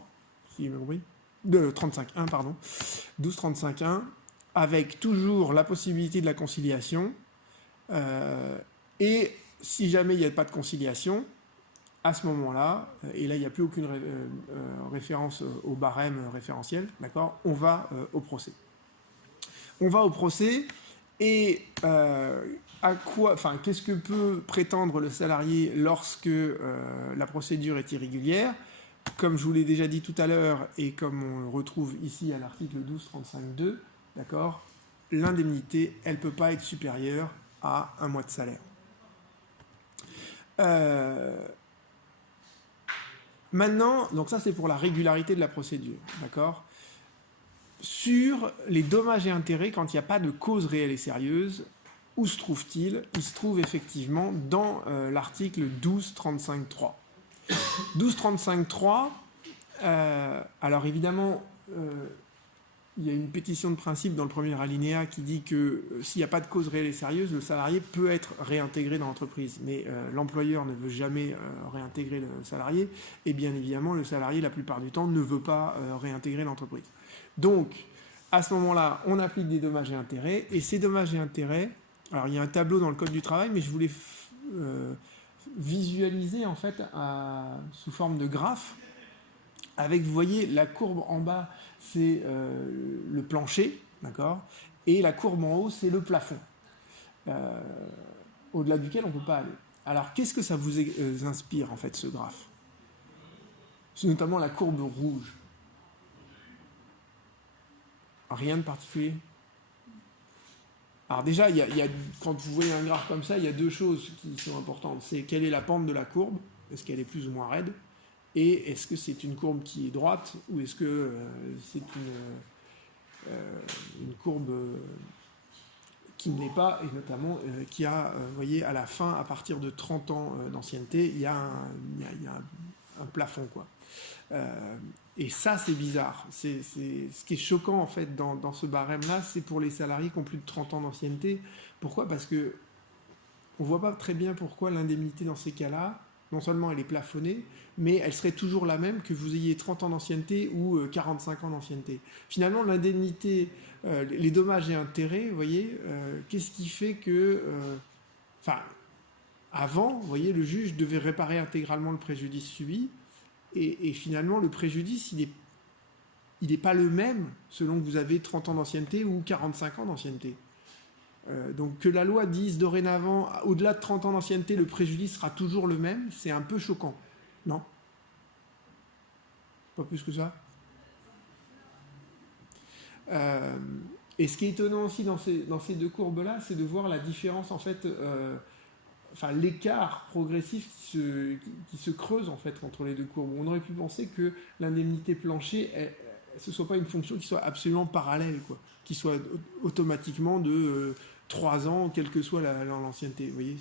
si j'ai bien compris, 35.1, pardon, 1235.1, avec toujours la possibilité de la conciliation, et si jamais il n'y a pas de conciliation, à ce moment-là, et là il n'y a plus aucune référence au barème référentiel, d'accord, on va au procès. On va au procès, et qu'est-ce que peut prétendre le salarié lorsque la procédure est irrégulière ? Comme je vous l'ai déjà dit tout à l'heure, et comme on le retrouve ici à l'article 1235.2, d'accord, l'indemnité, elle ne peut pas être supérieure à 1 mois de salaire. Maintenant, donc ça c'est pour la régularité de la procédure, d'accord ? Sur les dommages et intérêts, quand il n'y a pas de cause réelle et sérieuse, où se trouve-t-il ? Il se trouve effectivement dans l'article 1235.3. 1235.3, alors évidemment, il y a une pétition de principe dans le premier alinéa qui dit que s'il n'y a pas de cause réelle et sérieuse, le salarié peut être réintégré dans l'entreprise. Mais l'employeur ne veut jamais réintégrer le salarié. Et bien évidemment, le salarié, la plupart du temps, ne veut pas réintégrer l'entreprise. Donc, à ce moment-là, on applique des dommages et intérêts. Et ces dommages et intérêts, alors il y a un tableau dans le Code du travail, mais je voulais visualiser en fait sous forme de graphe. Avec, vous voyez, la courbe en bas, c'est le plancher, d'accord, et la courbe en haut, c'est le plafond, au-delà duquel on ne peut pas aller. Alors, qu'est-ce que ça vous inspire, en fait, ce graphe? C'est notamment la courbe rouge. Rien de particulier? Alors déjà, quand vous voyez un graphe comme ça, il y a deux choses qui sont importantes. C'est quelle est la pente de la courbe? Est-ce qu'elle est plus ou moins raide? Et est-ce que c'est une courbe qui est droite ou est-ce que c'est une courbe qui ne l'est pas, et notamment qui a, vous voyez, à la fin, à partir de 30 ans d'ancienneté, il y a un plafond, quoi. Et ça, c'est bizarre. Ce qui est choquant, en fait, dans ce barème-là, c'est pour les salariés qui ont plus de 30 ans d'ancienneté. Pourquoi? Parce que on ne voit pas très bien pourquoi l'indemnité dans ces cas-là, non seulement elle est plafonnée, mais elle serait toujours la même que vous ayez 30 ans d'ancienneté ou 45 ans d'ancienneté. Finalement, l'indemnité, les dommages et intérêts, vous voyez, qu'est-ce qui fait que... avant, vous voyez, le juge devait réparer intégralement le préjudice subi, et finalement, le préjudice, il n'est pas le même selon que vous avez 30 ans d'ancienneté ou 45 ans d'ancienneté. Donc que la loi dise dorénavant, au-delà de 30 ans d'ancienneté, le préjudice sera toujours le même, c'est un peu choquant. Non? Pas plus que ça? Et ce qui est étonnant aussi dans ces deux courbes-là, c'est de voir la différence, en fait, l'écart progressif qui se creuse, en fait, entre les deux courbes. On aurait pu penser que l'indemnité plancher, ce ne soit pas une fonction qui soit absolument parallèle, quoi, qui soit automatiquement de 3 ans, quelle que soit l'ancienneté. Vous voyez,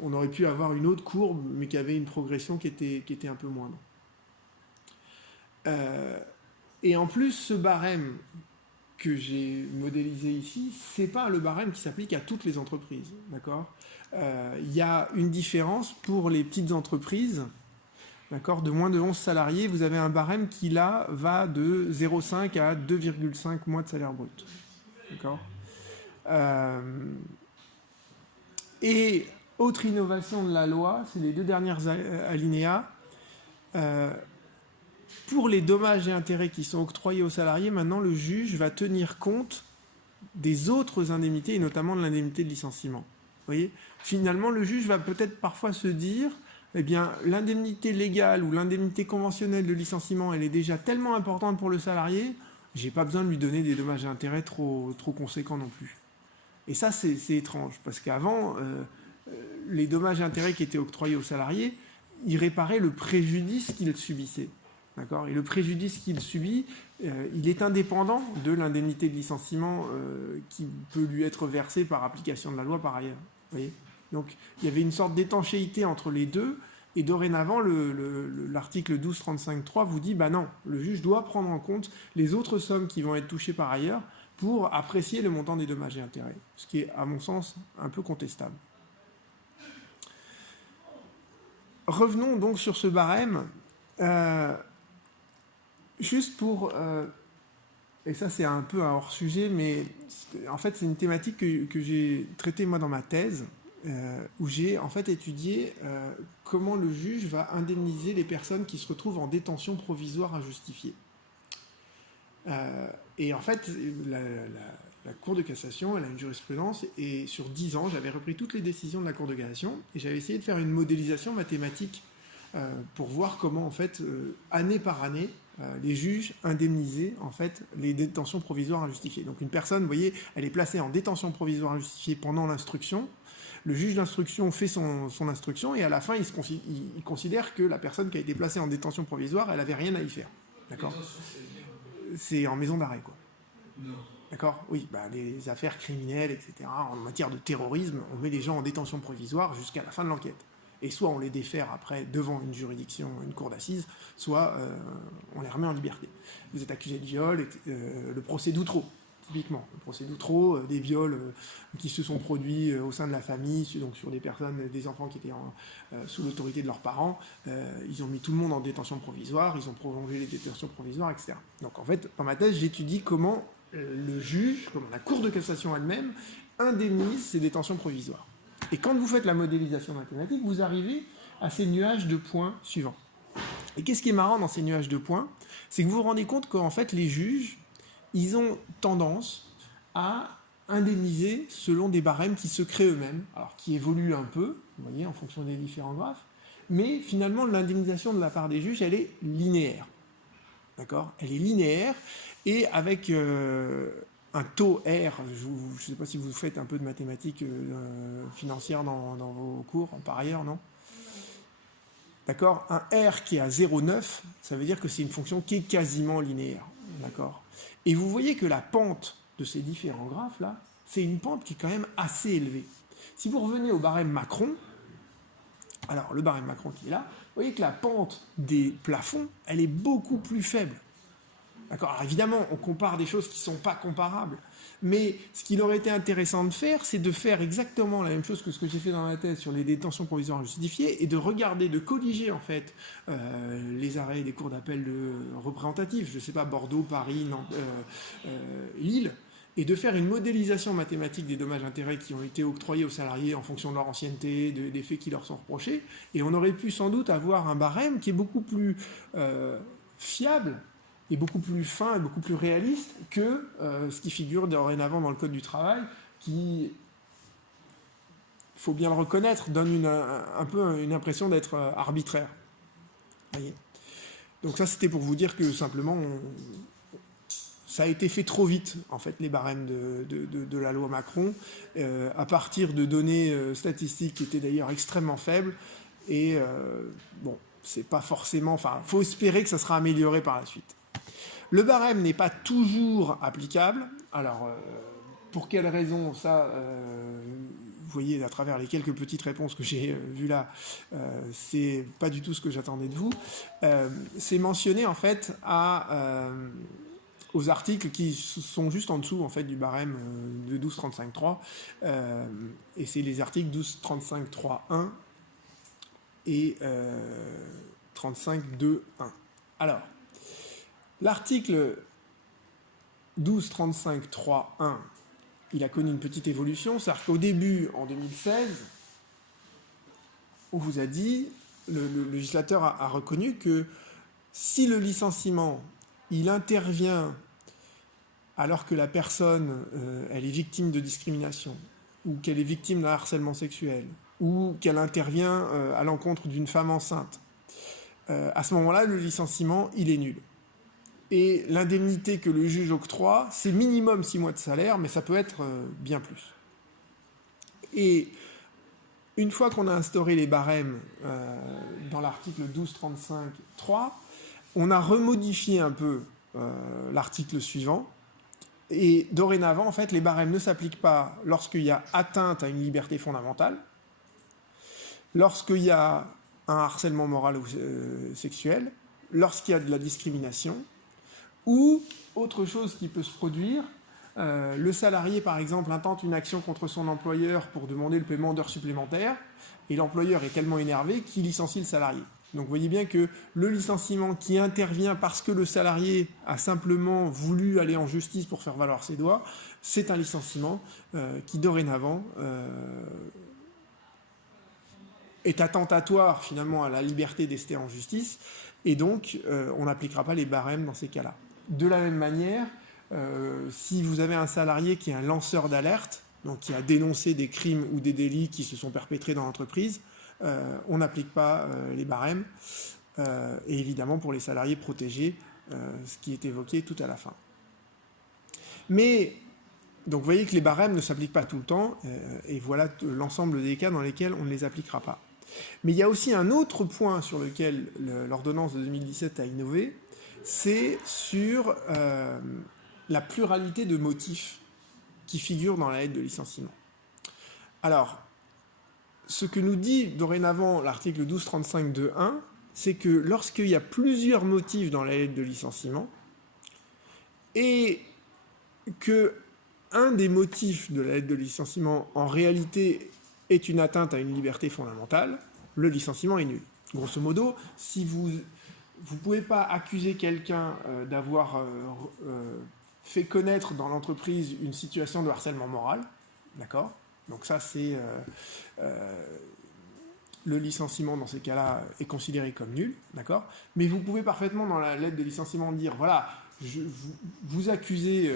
on aurait pu avoir une autre courbe, mais qui avait une progression qui était un peu moindre. Et en plus, ce barème que j'ai modélisé ici, c'est pas le barème qui s'applique à toutes les entreprises, d'accord? Il y a une différence pour les petites entreprises, d'accord, de moins de 11 salariés. Vous avez un barème qui, là, va de 0,5 à 2,5 mois de salaire brut, d'accord? Et autre innovation de la loi, c'est les deux dernières alinéas. Pour les dommages et intérêts qui sont octroyés aux salariés, maintenant le juge va tenir compte des autres indemnités, et notamment de l'indemnité de licenciement. Vous voyez, finalement, le juge va peut-être parfois se dire, eh bien, l'indemnité légale ou l'indemnité conventionnelle de licenciement, elle est déjà tellement importante pour le salarié, j'ai pas besoin de lui donner des dommages et intérêts trop conséquents non plus. Et ça, c'est étrange, parce qu'avant, les dommages et intérêts qui étaient octroyés aux salariés, ils réparaient le préjudice qu'ils subissaient. D'accord ? Et le préjudice qu'il subit, il est indépendant de l'indemnité de licenciement qui peut lui être versée par application de la loi par ailleurs. Vous voyez ? Donc il y avait une sorte d'étanchéité entre les deux, et dorénavant, l'article 1235.3 vous dit, bah non, le juge doit prendre en compte les autres sommes qui vont être touchées par ailleurs pour apprécier le montant des dommages et intérêts, ce qui est, à mon sens, un peu contestable. Revenons donc sur ce barème. Juste pour... et ça, c'est un peu un hors-sujet, mais en fait, c'est une thématique que j'ai traitée, moi, dans ma thèse, où j'ai, en fait, étudié comment le juge va indemniser les personnes qui se retrouvent en détention provisoire injustifiée. Et en fait, la Cour de cassation, elle a une jurisprudence, et sur 10 ans, j'avais repris toutes les décisions de la Cour de cassation, et j'avais essayé de faire une modélisation mathématique pour voir comment, en fait, année par année, les juges indemnisaient, en fait, les détentions provisoires injustifiées. Donc une personne, vous voyez, elle est placée en détention provisoire injustifiée pendant l'instruction. Le juge d'instruction fait son instruction, et à la fin, il considère que la personne qui a été placée en détention provisoire, elle n'avait rien à y faire. D'accord ? C'est en maison d'arrêt, quoi. Non. D'accord ? Oui, les affaires criminelles, etc. En matière de terrorisme, on met les gens en détention provisoire jusqu'à la fin de l'enquête. Et soit on les défère après devant une juridiction, une cour d'assises, soit on les remet en liberté. Vous êtes accusé de viol, le procès d'Outreau, typiquement. Le procès d'Outreau, des viols qui se sont produits au sein de la famille, donc sur des personnes, des enfants qui étaient sous l'autorité de leurs parents. Ils ont mis tout le monde en détention provisoire, ils ont prolongé les détentions provisoires, etc. Donc en fait, dans ma thèse, j'étudie comment le juge, comment la Cour de cassation elle-même, indemnise ces détentions provisoires. Et quand vous faites la modélisation mathématique, vous arrivez à ces nuages de points suivants. Et qu'est-ce qui est marrant dans ces nuages de points? C'est que vous vous rendez compte qu'en fait, les juges, ils ont tendance à indemniser selon des barèmes qui se créent eux-mêmes, alors qui évoluent un peu, vous voyez, en fonction des différents graphes, mais finalement, l'indemnisation de la part des juges, elle est linéaire. D'accord? Elle est linéaire, et avec un taux R, je ne sais pas si vous faites un peu de mathématiques financières dans vos cours, par ailleurs, non? D'accord? Un R qui est à 0,9, ça veut dire que c'est une fonction qui est quasiment linéaire. D'accord? Et vous voyez que la pente de ces différents graphes-là, c'est une pente qui est quand même assez élevée. Si vous revenez au barème Macron, alors le barème Macron qui est là, vous voyez que la pente des plafonds, elle est beaucoup plus faible. D'accord? Alors évidemment, on compare des choses qui ne sont pas comparables. Mais ce qu'il aurait été intéressant de faire, c'est de faire exactement la même chose que ce que j'ai fait dans ma thèse sur les détentions provisoires justifiées et de regarder, de colliger en fait les arrêts des cours d'appel représentatifs, je ne sais pas, Bordeaux, Paris, Nantes, Lille, et de faire une modélisation mathématique des dommages-intérêts qui ont été octroyés aux salariés en fonction de leur ancienneté, des faits qui leur sont reprochés. Et on aurait pu sans doute avoir un barème qui est beaucoup plus fiable, est beaucoup plus fin et beaucoup plus réaliste que ce qui figure dorénavant dans le Code du travail, qui, il faut bien le reconnaître, donne un peu une impression d'être arbitraire. Voyez. Donc ça, c'était pour vous dire que simplement, ça a été fait trop vite, en fait, les barèmes de la loi Macron, à partir de données statistiques qui étaient d'ailleurs extrêmement faibles, et bon, c'est pas forcément... Enfin, il faut espérer que ça sera amélioré par la suite. Le barème n'est pas toujours applicable. Alors, pour quelles raisons? Ça, vous voyez, à travers les quelques petites réponses que j'ai vues là, c'est pas du tout ce que j'attendais de vous. C'est mentionné, en fait, aux articles qui sont juste en dessous, en fait, du barème de 1235.3. Et c'est les articles 1235.3.1 et 35.2.1. Alors, l'article 1235.3.1, il a connu une petite évolution, c'est-à-dire qu'au début, en 2016, on vous a dit, le législateur a reconnu que si le licenciement, il intervient alors que la personne, elle est victime de discrimination, ou qu'elle est victime d'un harcèlement sexuel, ou qu'elle intervient à l'encontre d'une femme enceinte, à ce moment-là, le licenciement, il est nul. Et l'indemnité que le juge octroie, c'est minimum 6 mois de salaire, mais ça peut être bien plus. Et une fois qu'on a instauré les barèmes dans l'article 1235.3, on a remodifié un peu l'article suivant. Et dorénavant, en fait, les barèmes ne s'appliquent pas lorsqu'il y a atteinte à une liberté fondamentale, lorsqu'il y a un harcèlement moral ou sexuel, lorsqu'il y a de la discrimination, ou autre chose qui peut se produire, le salarié par exemple intente une action contre son employeur pour demander le paiement d'heures supplémentaires, et l'employeur est tellement énervé qu'il licencie le salarié. Donc vous voyez bien que le licenciement qui intervient parce que le salarié a simplement voulu aller en justice pour faire valoir ses droits, c'est un licenciement qui dorénavant est attentatoire finalement à la liberté d'ester en justice, et donc on n'appliquera pas les barèmes dans ces cas-là. De la même manière, si vous avez un salarié qui est un lanceur d'alerte, donc qui a dénoncé des crimes ou des délits qui se sont perpétrés dans l'entreprise, on n'applique pas les barèmes, et évidemment pour les salariés protégés, ce qui est évoqué tout à la fin. Mais, donc vous voyez que les barèmes ne s'appliquent pas tout le temps, et voilà l'ensemble des cas dans lesquels on ne les appliquera pas. Mais il y a aussi un autre point sur lequel l'ordonnance de 2017 a innové, c'est sur la pluralité de motifs qui figurent dans la lettre de licenciement. Alors, ce que nous dit dorénavant l'article 1235 de 1, c'est que lorsqu'il y a plusieurs motifs dans la lettre de licenciement et que un des motifs de la lettre de licenciement en réalité est une atteinte à une liberté fondamentale, le licenciement est nul. Grosso modo, si vous ne pouvez pas accuser quelqu'un d'avoir fait connaître dans l'entreprise une situation de harcèlement moral, d'accord ? Donc ça, c'est le licenciement dans ces cas-là est considéré comme nul, d'accord ? Mais vous pouvez parfaitement dans la lettre de licenciement dire, voilà, vous accusez,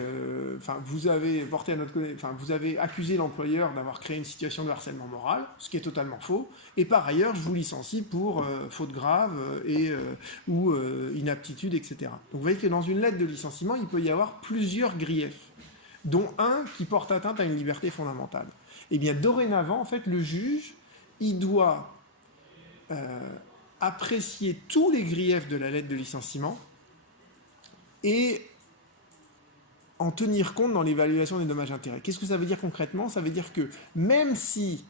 vous avez porté à notre vous avez accusé l'employeur d'avoir créé une situation de harcèlement moral, ce qui est totalement faux, et par ailleurs, je vous licencie pour faute grave ou inaptitude, etc. Donc vous voyez que dans une lettre de licenciement, il peut y avoir plusieurs griefs, dont un qui porte atteinte à une liberté fondamentale. Eh bien, dorénavant, en fait, le juge, il doit apprécier tous les griefs de la lettre de licenciement et en tenir compte dans l'évaluation des dommages-intérêts. Qu'est-ce que ça veut dire concrètement ? Ça veut dire que même si,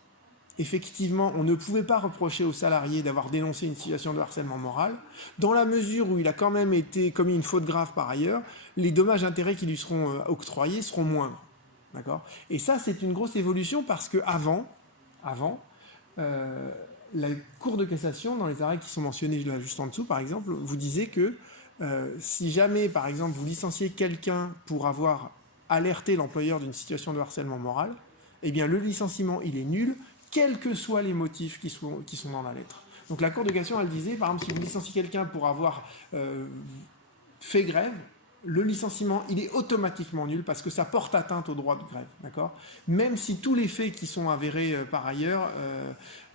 effectivement, on ne pouvait pas reprocher au salarié d'avoir dénoncé une situation de harcèlement moral, dans la mesure où il a quand même été commis une faute grave par ailleurs, les dommages-intérêts qui lui seront octroyés seront moindres. D'accord ? Et ça, c'est une grosse évolution parce que avant, la Cour de cassation, dans les arrêts qui sont mentionnés là juste en dessous, par exemple, vous disait que si jamais, par exemple, vous licenciez quelqu'un pour avoir alerté l'employeur d'une situation de harcèlement moral, eh bien, le licenciement, il est nul, quels que soient les motifs qui sont dans la lettre. Donc la Cour de cassation, elle disait, par exemple, si vous licenciez quelqu'un pour avoir fait grève, le licenciement, il est automatiquement nul parce que ça porte atteinte au droit de grève, d'accord ? Même si tous les faits qui sont avérés par ailleurs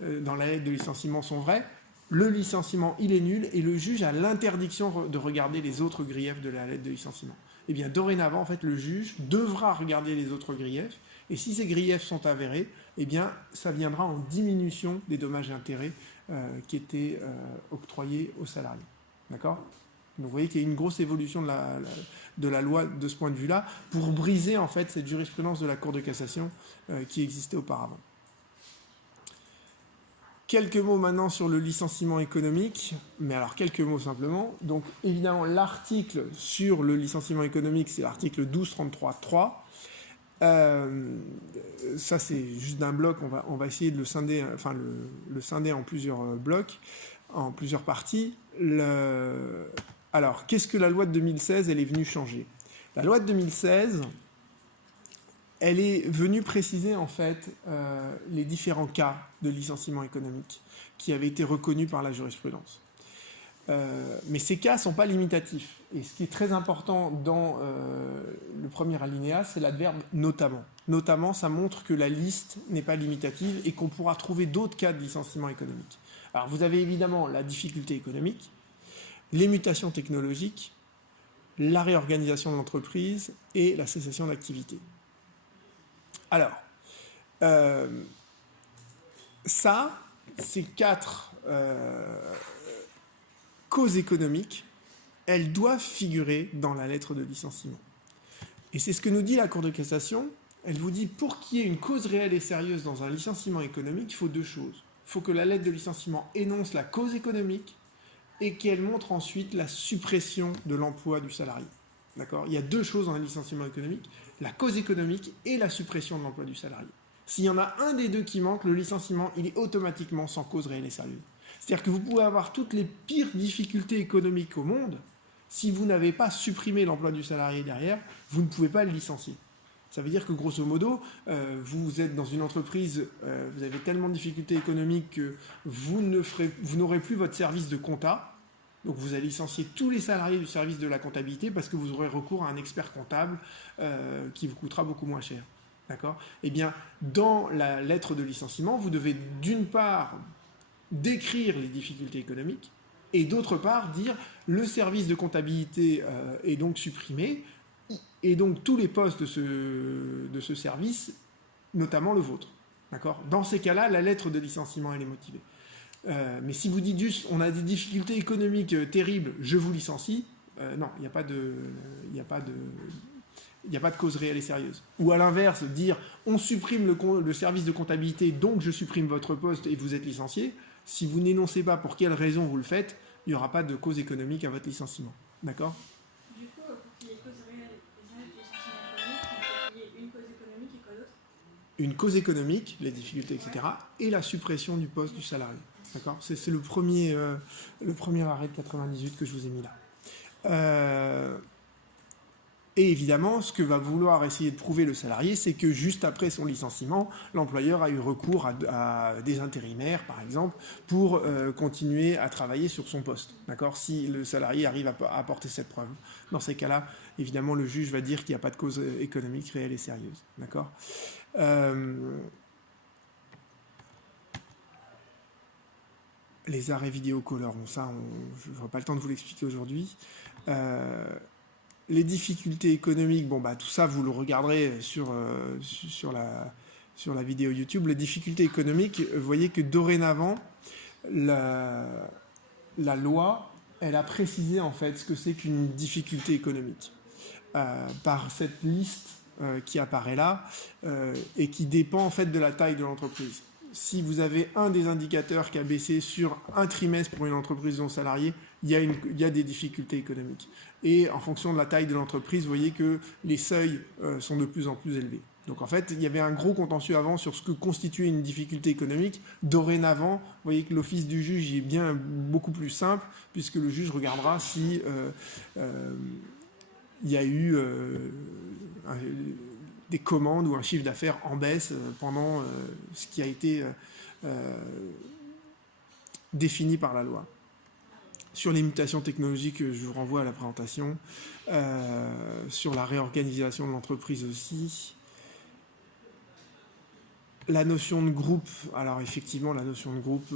dans la lettre de licenciement sont vrais, le licenciement, il est nul et le juge a l'interdiction de regarder les autres griefs de la lettre de licenciement. Eh bien, dorénavant, en fait, le juge devra regarder les autres griefs et si ces griefs sont avérés, eh bien, ça viendra en diminution des dommages et intérêts qui étaient octroyés aux salariés, d'accord ? Donc vous voyez qu'il y a une grosse évolution de la loi de ce point de vue-là pour briser en fait cette jurisprudence de la Cour de cassation qui existait auparavant. Quelques mots maintenant sur le licenciement économique, mais alors quelques mots simplement. Donc évidemment l'article sur le licenciement économique, c'est l'article 1233.3. Ça c'est juste d'un bloc, on va essayer de le scinder, le scinder en plusieurs blocs, en plusieurs parties. Alors, qu'est-ce que la loi de 2016, elle est venue changer ? La loi de 2016, elle est venue préciser en fait les différents cas de licenciement économique qui avaient été reconnus par la jurisprudence. Mais ces cas ne sont pas limitatifs. Et ce qui est très important dans le premier alinéa, c'est l'adverbe « notamment ». Notamment, ça montre que la liste n'est pas limitative et qu'on pourra trouver d'autres cas de licenciement économique. Alors, vous avez évidemment la difficulté économique, les mutations technologiques, la réorganisation de l'entreprise et la cessation d'activité. Alors, ces quatre causes économiques, elles doivent figurer dans la lettre de licenciement. Et c'est ce que nous dit la Cour de cassation. Elle vous dit, pour qu'il y ait une cause réelle et sérieuse dans un licenciement économique, il faut deux choses. Il faut que la lettre de licenciement énonce la cause économique et qu'elle montre ensuite la suppression de l'emploi du salarié. D'accord ? Il y a deux choses dans un licenciement économique, la cause économique et la suppression de l'emploi du salarié. S'il y en a un des deux qui manque, le licenciement, il est automatiquement sans cause réelle et sérieuse. C'est-à-dire que vous pouvez avoir toutes les pires difficultés économiques au monde, si vous n'avez pas supprimé l'emploi du salarié derrière, vous ne pouvez pas le licencier. Ça veut dire que grosso modo, vous êtes dans une entreprise, vous avez tellement de difficultés économiques que vous n'aurez plus votre service de compta, donc vous allez licencier tous les salariés du service de la comptabilité parce que vous aurez recours à un expert comptable qui vous coûtera beaucoup moins cher. D'accord ? Eh bien, dans la lettre de licenciement, vous devez d'une part décrire les difficultés économiques et d'autre part dire le service de comptabilité est donc supprimé et donc tous les postes de ce service, notamment le vôtre. D'accord ? Dans ces cas-là, la lettre de licenciement elle est motivée. Mais si vous dites juste on a des difficultés économiques terribles, je vous licencie, non, il n'y a pas Il n'y a pas de cause réelle et sérieuse. Ou à l'inverse, dire on supprime le service de comptabilité, donc je supprime votre poste et vous êtes licencié. Si vous n'énoncez pas pour quelle raison vous le faites, il n'y aura pas de cause économique à votre licenciement. D'accord ? Du coup, pour qu'il y ait cause réelle et sérieuse du licenciement économique, il faut qu'il y ait une cause économique et quoi d'autre? Une cause économique, les difficultés, etc., et la suppression du poste du salarié. D'accord ? C'est le premier arrêt de 98 que je vous ai mis là. Et évidemment, ce que va vouloir essayer de prouver le salarié, c'est que juste après son licenciement, l'employeur a eu recours à des intérimaires, par exemple, pour continuer à travailler sur son poste. D'accord ? Si le salarié arrive à apporter cette preuve. Dans ces cas-là, évidemment, le juge va dire qu'il n'y a pas de cause économique réelle et sérieuse. D'accord ? Les arrêts vidéo-color, bon, ça, je n'aurai pas le temps de vous l'expliquer aujourd'hui. Les difficultés économiques, bon, bah, tout ça, vous le regarderez sur la vidéo YouTube. Les difficultés économiques, vous voyez que dorénavant, la loi, elle a précisé en fait ce que c'est qu'une difficulté économique. Par cette liste qui apparaît là et qui dépend en fait de la taille de l'entreprise. Si vous avez un des indicateurs qui a baissé sur un trimestre pour une entreprise non salariée, il y a des difficultés économiques. Et en fonction de la taille de l'entreprise, vous voyez que les seuils sont de plus en plus élevés. Donc en fait, il y avait un gros contentieux avant sur ce que constituait une difficulté économique. Dorénavant, vous voyez que l'office du juge est bien beaucoup plus simple, puisque le juge regardera si il y a eu des commandes ou un chiffre d'affaires en baisse pendant ce qui a été défini par la loi. Sur les mutations technologiques, je vous renvoie à la présentation. Sur la réorganisation de l'entreprise aussi. La notion de groupe, alors effectivement, la notion de groupe,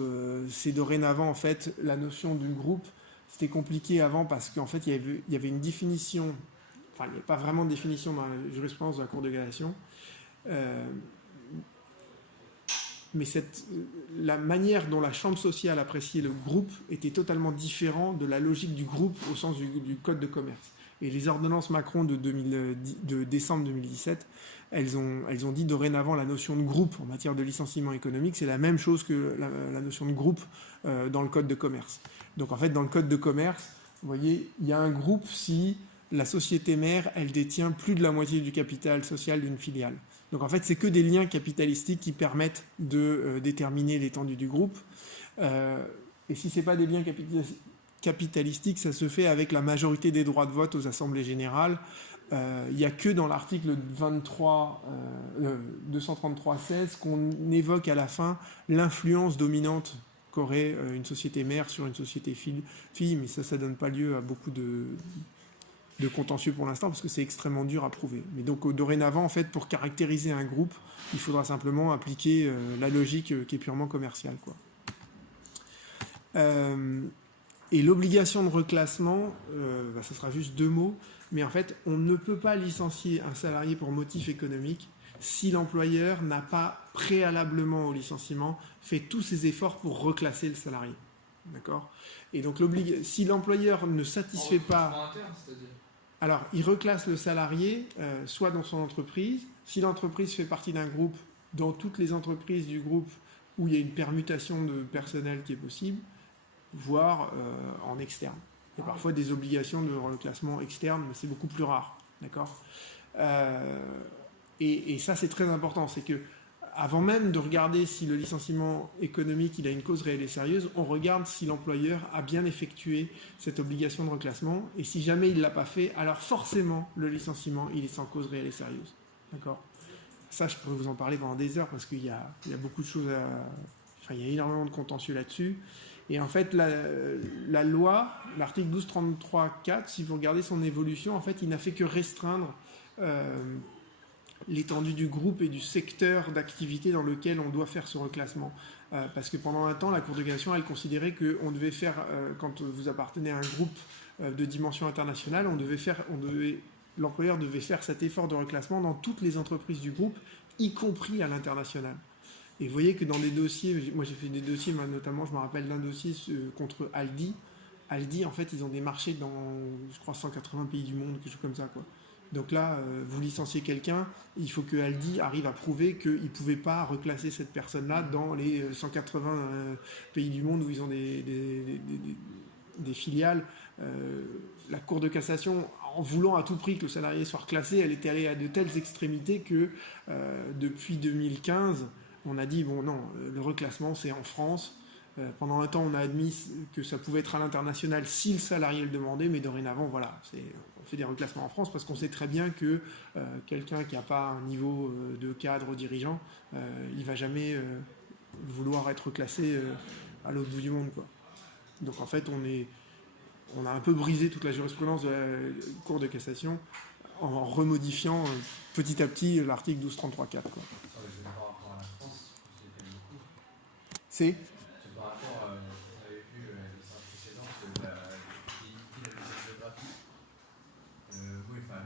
c'est dorénavant, en fait, la notion du groupe, c'était compliqué avant parce qu'en fait, il y avait une définition, enfin, il n'y avait pas vraiment de définition dans la jurisprudence de la Cour de cassation, mais la manière dont la Chambre sociale appréciait le groupe était totalement différente de la logique du groupe au sens du Code de commerce. Et les ordonnances Macron de décembre 2017, elles ont dit dorénavant la notion de groupe en matière de licenciement économique, c'est la même chose que la notion de groupe dans le Code de commerce. Donc en fait, dans le Code de commerce, vous voyez, il y a un groupe si la société mère, elle détient plus de la moitié du capital social d'une filiale. Donc en fait, c'est que des liens capitalistiques qui permettent de déterminer l'étendue du groupe. Et si ce n'est pas des liens capitalistique, ça se fait avec la majorité des droits de vote aux assemblées générales. Il n'y a que dans l'article 233-16 qu'on évoque à la fin l'influence dominante qu'aurait une société mère sur une société fille, mais ça ne donne pas lieu à beaucoup de contentieux pour l'instant, parce que c'est extrêmement dur à prouver. Mais donc dorénavant, en fait, pour caractériser un groupe, il faudra simplement appliquer la logique qui est purement commerciale, quoi. Et l'obligation de reclassement, ce sera juste 2 mots, mais en fait, on ne peut pas licencier un salarié pour motif économique si l'employeur n'a pas préalablement au licenciement fait tous ses efforts pour reclasser le salarié. D'accord ? Et donc, si l'employeur ne satisfait pas... Interne, c'est-à-dire ? Alors, il reclasse le salarié, soit dans son entreprise. Si l'entreprise fait partie d'un groupe, dans toutes les entreprises du groupe où il y a une permutation de personnel qui est possible, voire en externe. Il y a parfois des obligations de reclassement externe, mais c'est beaucoup plus rare. D'accord ? Et ça, c'est très important. C'est que avant même de regarder si le licenciement économique il a une cause réelle et sérieuse, on regarde si l'employeur a bien effectué cette obligation de reclassement. Et si jamais il ne l'a pas fait, alors forcément, le licenciement, il est sans cause réelle et sérieuse. D'accord ? Ça, je pourrais vous en parler pendant des heures parce qu'il y a beaucoup de choses Enfin, il y a énormément de contentieux là-dessus. Et en fait, la loi, l'article 1233.4, si vous regardez son évolution, en fait, il n'a fait que restreindre l'étendue du groupe et du secteur d'activité dans lequel on doit faire ce reclassement. Parce que pendant un temps, la Cour de cassation, elle considérait qu'on devait faire, quand vous appartenez à un groupe de dimension internationale, l'employeur devait faire cet effort de reclassement dans toutes les entreprises du groupe, y compris à l'international. Et vous voyez que dans des dossiers, moi j'ai fait des dossiers, notamment je me rappelle d'un dossier contre Aldi. Aldi, en fait, ils ont des marchés dans, je crois, 180 pays du monde, quelque chose comme ça, quoi. Donc là, vous licenciez quelqu'un, il faut que Aldi arrive à prouver qu'il ne pouvait pas reclasser cette personne-là dans les 180 pays du monde où ils ont des filiales. La Cour de cassation, en voulant à tout prix que le salarié soit reclassé, elle était allée à de telles extrémités que depuis 2015, on a dit, bon non, le reclassement c'est en France. Pendant un temps, on a admis que ça pouvait être à l'international si le salarié le demandait, mais dorénavant, voilà, on fait des reclassements en France parce qu'on sait très bien que quelqu'un qui n'a pas un niveau de cadre dirigeant, il ne va jamais vouloir être reclassé à l'autre bout du monde, quoi. Donc en fait, on a un peu brisé toute la jurisprudence de la Cour de cassation en remodifiant petit à petit l'article 1233.4. Quoi. Par rapport à la France, c'est quand même beaucoup. C'est Par rapport à, vous avez vu les séances précédentes, la géographie. Oui, enfin,